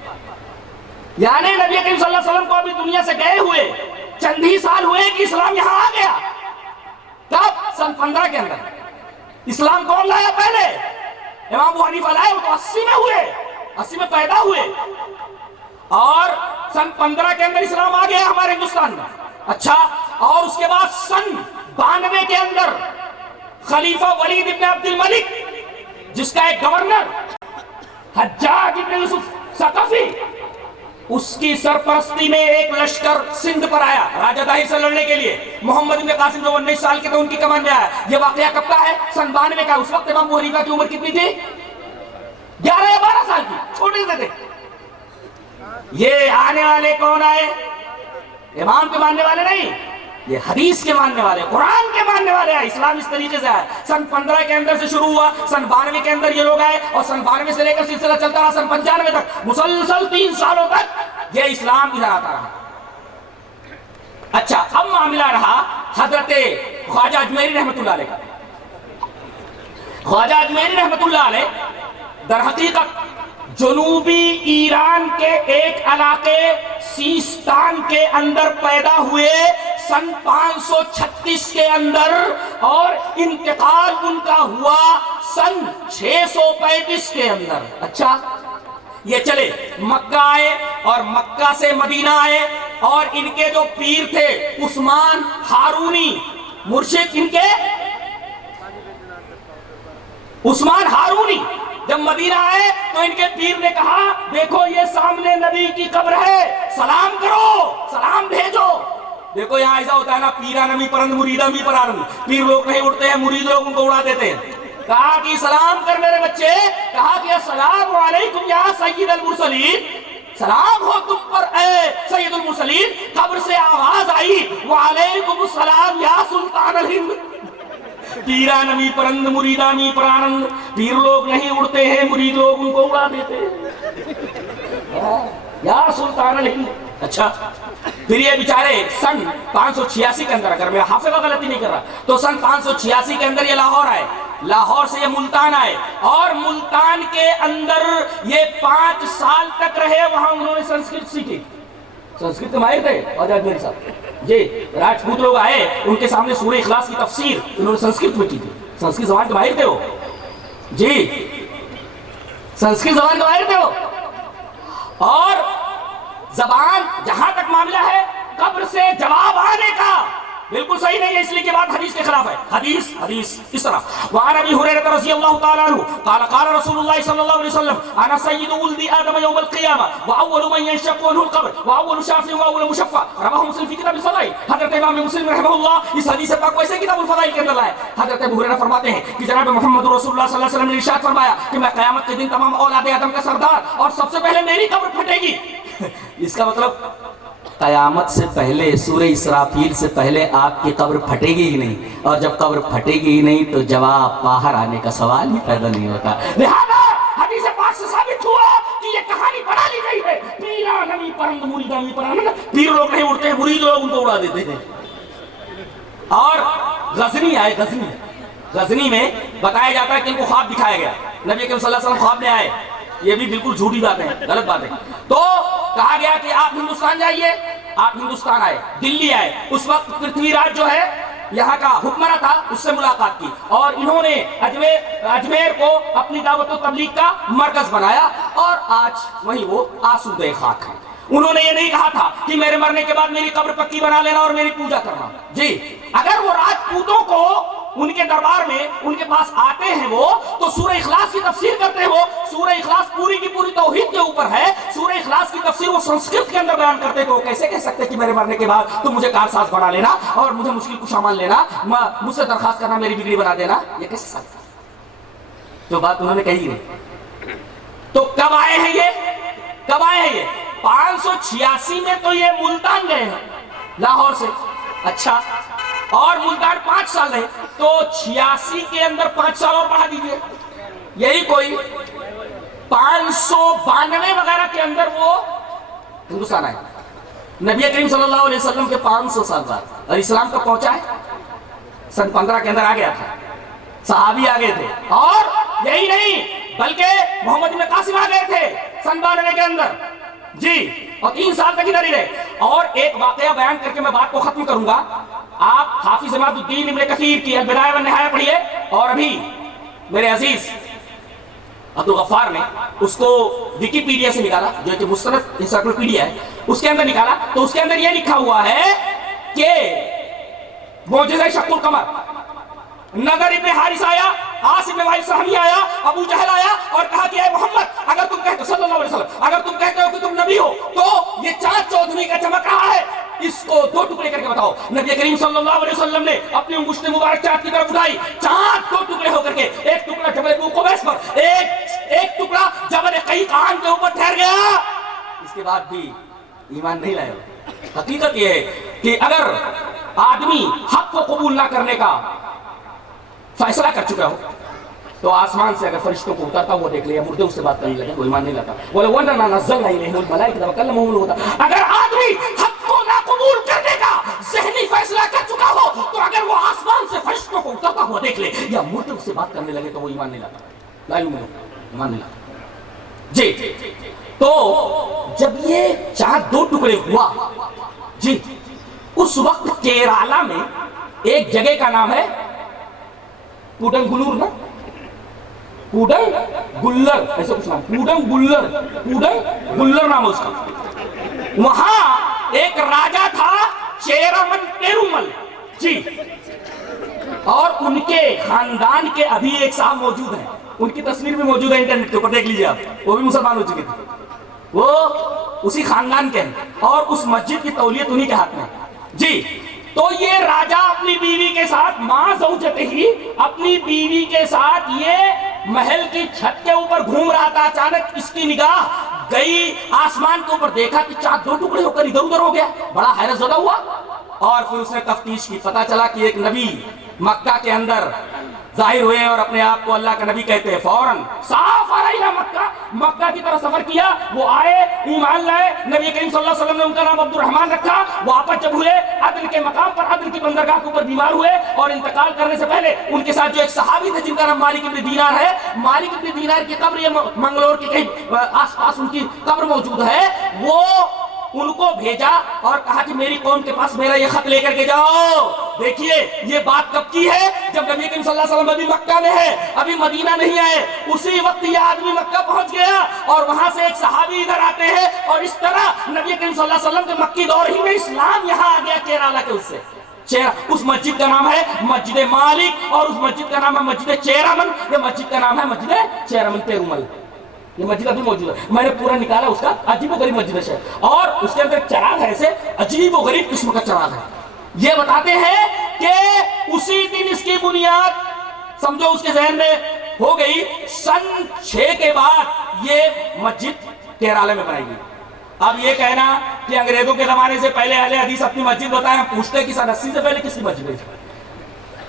یعنی نبی کریم صلی اللہ علیہ وسلم کو ابھی دنیا سے گئے ہوئے چند ہی سال ہوئے کہ اسلام یہاں آ گیا. کب؟ سن 15 کے اندر. اسلام کون لایا پہلے؟ امام ابو حنیفہ لائے, وہ تو 80 میں ہوئے, 80 میں پیدا ہوئے, اور سن 15 کے اندر اسلام آ گیا ہمارے ہندوستان میں. اچھا, اور اس کے بعد سن 92 کے اندر خلیفہ ولید ابن عبد الملک, جس کا ایک گورنر حجاج ابن یوسف ثقفی, اس کی سرپرستی میں ایک لشکر سندھ پر آیا راجہ طاہر سے لڑنے کے لیے. محمد بن قاسم جو 19 سال کے تھے ان کی کمان میں آیا. یہ واقعہ کب کا ہے؟ سن 92 کا. اس وقت امام ابو حنیفہ کی عمر کتنی تھی؟ 11 یا 12 سال کی, چھوٹے سے تھے. یہ آنے والے کون آئے؟ امام کے ماننے والے نہیں, یہ حدیث کے ماننے والے, قرآن کے ماننے والے ہیں. اسلام اس طریقے سے آیا. سن 15 کے اندر سے شروع ہوا, سن 92 کے اندر یہ لوگ آئے, اور سن 92 سے لے کر سلسلہ چلتا رہا سن 95 تک. مسلسل 3 سالوں تک یہ اسلام ادھر آتا رہا. اچھا, اب معاملہ رہا حضرت خواجہ اجمیری رحمت اللہ علیہ کا. خواجہ اجمیری رحمت اللہ علیہ در حقیقت جنوبی ایران کے ایک علاقے سیستان کے اندر پیدا ہوئے سن 536 کے اندر, اور انتقال ان کا ہوا سن 635 کے اندر. اچھا, یہ چلے مکہ آئے, اور مکہ سے مدینہ آئے, اور ان کے جو پیر تھے عثمان ہارونی, مرشد ان کے عثمان ہارونی, جب مدینہ آئے تو ان کے پیر نے کہا دیکھو یہ سامنے نبی کی قبر ہے, سلام کرو, سلام بھیجو. دیکھو یہاں ایسا ہوتا ہے نا، پیران می پرند مریدہ می پرانند، پیر لوگ نہیں اڑتے ہیں، مرید لوگ ان کو اڑا دیتے ہیں. کہا کہ سلام کر میرے بچے، کہا کہ السلام علیکم یا سید المرسلین، سلام ہو تم پر اے سید المرسلین. قبر سے آواز آئی وعلیکم السلام یا سلطان الہند. پیران می پرند مریدہ می پرانند، پیر لوگ نہیں اڑتے ہیں، مرید لوگ ان کو اڑا دیتے ہیں. یا سلطان الہند. اچھا پھر یہ بیچارے سن 586 کے اندر، اگر میں حافظہ غلطی نہیں کر رہا تو سن 586 کے اندر یہ لاہور آئے، لاہور سے یہ ملتان آئے، اور ملتان کے اندر یہ 5 سال تک رہے. وہاں انہوں نے سنسکرت سیکھی. سنسکرت کے ماہر تھے آزاد میری صاحب جی. راجپوت لوگ آئے، ان کے سامنے سورہ اخلاص کی تفسیر انہوں نے سنسکرت میں کی تھی. سنسکرت زبان کے ماہر تھے وہ جی، سنسکرت زبان کے ماہر تھے وہ. اور زبان جہاں تک معاملہ ہے قبر سے جواب آنے کا بالکل صحیح نہیں ہے، اس لیے کہ بات حدیث کے خلاف ہے. حدیث اس طرح وعن ابی ہریرہ رضی اللہ تعالی عنہ قال قال رسول اللہ صلی اللہ علیہ وسلم انا سید ولد آدم یوم القیامہ واول من ينشق عنه القبر واول شافع واول مشفع. رواه مسلم فی کتاب الفضائل. حضرت امام مسلم رحمہ اللہ اس حدیث پاک کو ایسے کتاب الفضائل کے اندر لائے. حضرت ابو ہریرہ فرماتے ہیں کہ جناب محمد رسول اللہ صلی اللہ علیہ وسلم نے ارشاد فرمایا کہ میں قیامت کے دن تمام اولاد آدم کا سردار، اور سب سے پہلے میری قبر پھٹے گی. اس کا مطلب قیامت سے پہلے، سورہ اسرافیل سے پہلے آپ کی قبر پھٹے گی ہی نہیں، اور جب قبر پھٹے گی ہی نہیں تو جواب باہر آنے کا سوال ہی پیدا نہیں ہوتا. لہذا حدیث پاک سے ثابت ہوا کہ یہ کہانی بنا لی گئی ہے. پیران می پرند مریدہ می پرانند، پیر لوگ نہیں اڑتے ہیں، مرید لوگ ان کو اڑا دیتے ہیں. اور غزنی آئے، غزنی میں بتایا جاتا ہے کہ ان کو خواب دکھایا گیا. نبی اکرم صلی اللہ علیہ وسلم خواب میں آئے. یہ بھی بالکل جھوٹی بات ہے، غلط بات ہے. تو کہا گیا کہ آپ ہندوستان جائیے. آپ ہندوستان آئے، دلی آئے. اس وقت پرتھوی راج جو ہے یہاں کا حکمراں تھا، اس سے ملاقات کی، اور انہوں نے اجمیر کو اپنی دعوت و تبلیغ کا مرکز بنایا، اور آج وہی وہ آسودہ خاک ہے. انہوں نے یہ نہیں کہا تھا کہ میرے مرنے کے بعد میری قبر پکی بنا لینا اور میری پوجا کرنا. جی اگر وہ راجپوتوں کو ان کے دربار میں ان کے پاس آتے ہیں وہ تو سورہ اخلاص کی تفسیر کرتے ہیں. وہ سورہ اخلاص پوری کی پوری توحید کے اوپر ہے. سورہ اخلاص کی تفسیر وہ سنسکرت کے اندر بیان کرتے ہیں. تو وہ کیسے کہہ سکتے کہ میرے مرنے کے بعد تم مجھے کارساز بنا لینا اور مجھے مشکل کشا مان لینا، مجھ سے درخواست کرنا میری بگڑی بنا دینا؟ یہ کیسے سکتا؟ جو بات انہوں نے کہی ہے. تو کب آئے ہیں یہ 586 میں تو یہ ملتان گئے ہیں لاہور سے. اچھا، اور ملتان 5 سال رہے، تو 86 کے اندر 5 سال اور بڑھا دیجئے، یہی کوئی 592 وغیرہ کے اندر وہ ہندوستان آئے. نبی کریم صلی اللہ علیہ وسلم کے 500 سال بعد، اور اسلام کا پہنچا ہے سن 15 کے اندر آ گیا تھا. صحابی آ گئے تھے، اور یہی نہیں بلکہ محمد بن قاسم آ گئے تھے سن 92 کے اندر جی، اور 3 سال تک ادھر ہی رہے. اور ایک واقعہ بیان کر کے میں بات کو ختم کروں گا. آپ حافظ عماد الدین ابن کثیر کی البدایہ والنہایہ پڑھیے، اور ابھی میرے عزیز عبدالغفار نے اس کو ویکیپیڈیا سے نکالا، جو کہ مستند انسائکلوپیڈیا ہے، اس کے اندر نکالا. تو اس کے اندر یہ لکھا ہوا ہے کہ معجزہ شق القمر، نظر ابن حارث آیا، عاص ابن وائل سہمی آیا، ابو جہل آیا، اور کہا کہ اے محمد اگر تم کہتے صلی اللہ علیہ وسلم اگر تم کہتے ہو کہ تم نبی ہو تو یہ چاند 14ویں کا چمک رہا ہے، اس کو 2 ٹکڑے کر کے بتاؤ. نبی کریم صلی اللہ علیہ وسلم نے اپنی انگشت مبارک چاند کی طرف اٹھائی، چاند 2 ٹکڑے ہو کر کے، ایک ٹکڑا جبل ابو قبیس پر، ایک ٹکڑا جبل قیقان کے اوپر ٹھہر گیا. اس کے بعد بھی ایمان نہیں لائے. حقیقت یہ ہے کہ اگر آدمی حق کو قبول نہ کرنے کا فیصلہ کر چکا ہو تو آسمان سے اگر فرشتوں کو اترتا وہ دیکھ لے یا مردے اس سے بات کرنے لگے وہ ایمان نہیں لاتا. وَلَوْ أَنَّا نَزَّلْنَا إِلَيْهِمُ الْمَلَائِكَةَ وَكَلَّمَهُمُ الْمَوْتَىٰ. اگر آدمی حق کو نہ قبول کرنے کا ذہنی فیصلہ کر چکا ہو تو اگر وہ آسمان سے فرشتوں کو اترتا ہوا دیکھ لے یا مردے اس سے بات کرنے لگے تو وہ ایمان نہیں لاتا. لا یؤمن، ایمان نہیں لاتا. جی تو جب یہ چاند 2 ٹکڑے ہوا جی، اس وقت کیرالا میں ایک جگہ کا نام ہے کوڈنگلور، نا کوڈنگلر، ایسا کچھ نام، کوڈنگلر نام ہے اس کا. وہاں ایک راجہ تھا چیرمن پیرومل جی، اور ان کے خاندان کے ابھی ایک صاحب موجود ہیں، ان کی تصویر بھی موجود ہے انٹرنیٹ کے اوپر، دیکھ لیجیے آپ. وہ بھی مسلمان ہو چکے تھے، وہ اسی خاندان کے ہیں، اور اس مسجد کی تولیت انہی کے ہاتھ میں. جی تو یہ راجہ اپنی بیوی کے ساتھ ماں زوجتے ہی اپنی بیوی کے ساتھ یہ محل کی چھت کے اوپر گھوم رہا تھا. اچانک اس کی نگاہ گئی آسمان کے اوپر، دیکھا کہ چاند دو ٹکڑے ہو کر ادھر ادھر ہو گیا. بڑا حیرت زدہ ہوا اور پھر اس نے تفتیش کی. پتا چلا کہ ایک نبی مکہ کے اندر ظاہر ہوئے اور اپنے آپ کو اللہ کا نبی کہتے ہیں. فوراً صاف آرہا مکہ کی طرف سفر کیا. وہ آئے، ایمان لائے. نبی کریم صلی اللہ علیہ وسلم نے ان کا نام عبد الرحمن رکھا. واپس جب ہوئے عدن کے مقام پر، عدن کی بندرگاہ کے اوپر بیمار ہوئے اور انتقال کرنے سے پہلے ان کے ساتھ جو ایک صحابی تھے جن کا نام مالک ابن دینار ہے، مالک ابن دینار کی قبر یہ منگلور کے کہیں آس پاس ان کی قبر موجود ہے. وہ ان کو بھیجا اور کہا کہ میری قوم کے پاس میرا یہ خط لے کر کے جاؤ. دیکھیے یہ بات کب کی ہے؟ جب نبی کریم صلی اللہ علیہ وسلم ابھی مکہ میں ہے، ابھی مدینہ نہیں آئے. اسی وقت یہ آدمی مکہ پہنچ گیا اور وہاں سے ایک صحابی ادھر آتے ہیں اور اس طرح نبی کریم صلی اللہ علیہ وسلم کے مکی دور ہی میں اسلام یہاں آ گیا کیرالہ کے. اس سے اس مسجد کا نام ہے مسجد مالک اور اس مسجد کا نام ہے مسجد چیرامن. یہ مسجد کا نام ہے مسجد چیرامن پیرومل. یہ مسجد ابھی موجود ہے. میں نے پورا نکالا اس کا، عجیب و غریب مسجد ہے اور اس کے اندر چراغ ہے، ایسے عجیب و غریب قسم کا چراغ ہے. یہ بتاتے ہیں کہ اسی دن اس کی بنیاد سمجھو اس کے ذہن میں ہو گئی. سن 6 کے بعد یہ مسجد کیرالہ میں بنائی گئی. اب یہ کہنا کہ انگریزوں کے زمانے سے پہلے اہل حدیث اپنی مسجد بتائیں، ہم پوچھتے ہیں کہ سن 80 سے پہلے کس کی مسجد ہے؟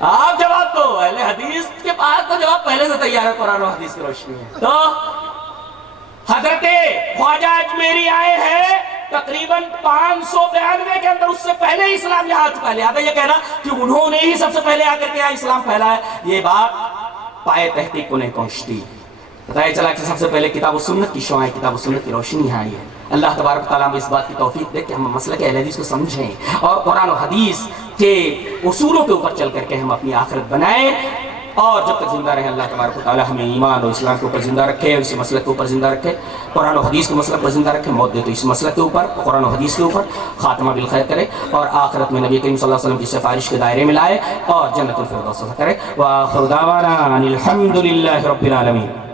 آپ جواب دو. اہل حدیث کے پاس تو جواب پہلے سے تیار ہے قرآن و حدیث کی روشنی میں. تو حضرت خواجہ اجمیری آئے ہیں تقریباً 592 کے اندر، اس سے پہلے اسلام یہاں آ چکا ہے. لہذا یہ کہنا کہ انہوں نے ہی سب سے پہلے آ کر کے اسلام پھیلا ہے، یہ بات پائے تحقیق کو نہیں پہنچتی. بتایا چلا کہ سب سے پہلے کتاب و سنت کی شعاع، کتاب و سنت کی روشنی یہاں آئی ہے. اللہ تبارک و تعالیٰ ہمیں اس بات کی توفیق دے کہ ہم مسلک اہل حدیث کو سمجھیں اور قرآن و حدیث کے اصولوں کے اوپر چل کر کے ہم اپنی آخرت بنائیں. اور جب تک زندہ رہے اللہ تبارک و تعالیٰ ہمیں ایمان اور اسلام کے اوپر زندہ رکھے، اور اسی مسلک کے اوپر زندہ رکھے، قرآن و حدیث کے مسلک پر زندہ رکھے. موت دے تو اس مسلک کے اوپر، قرآن و حدیث کے اوپر خاتمہ بالخیر کرے اور آخرت میں نبی کریم صلی اللہ علیہ وسلم کی سفارش کے دائرے میں لائے اور جنت الفردوس کرے. وآخر دعوانا ان الحمد للہ رب العالمین.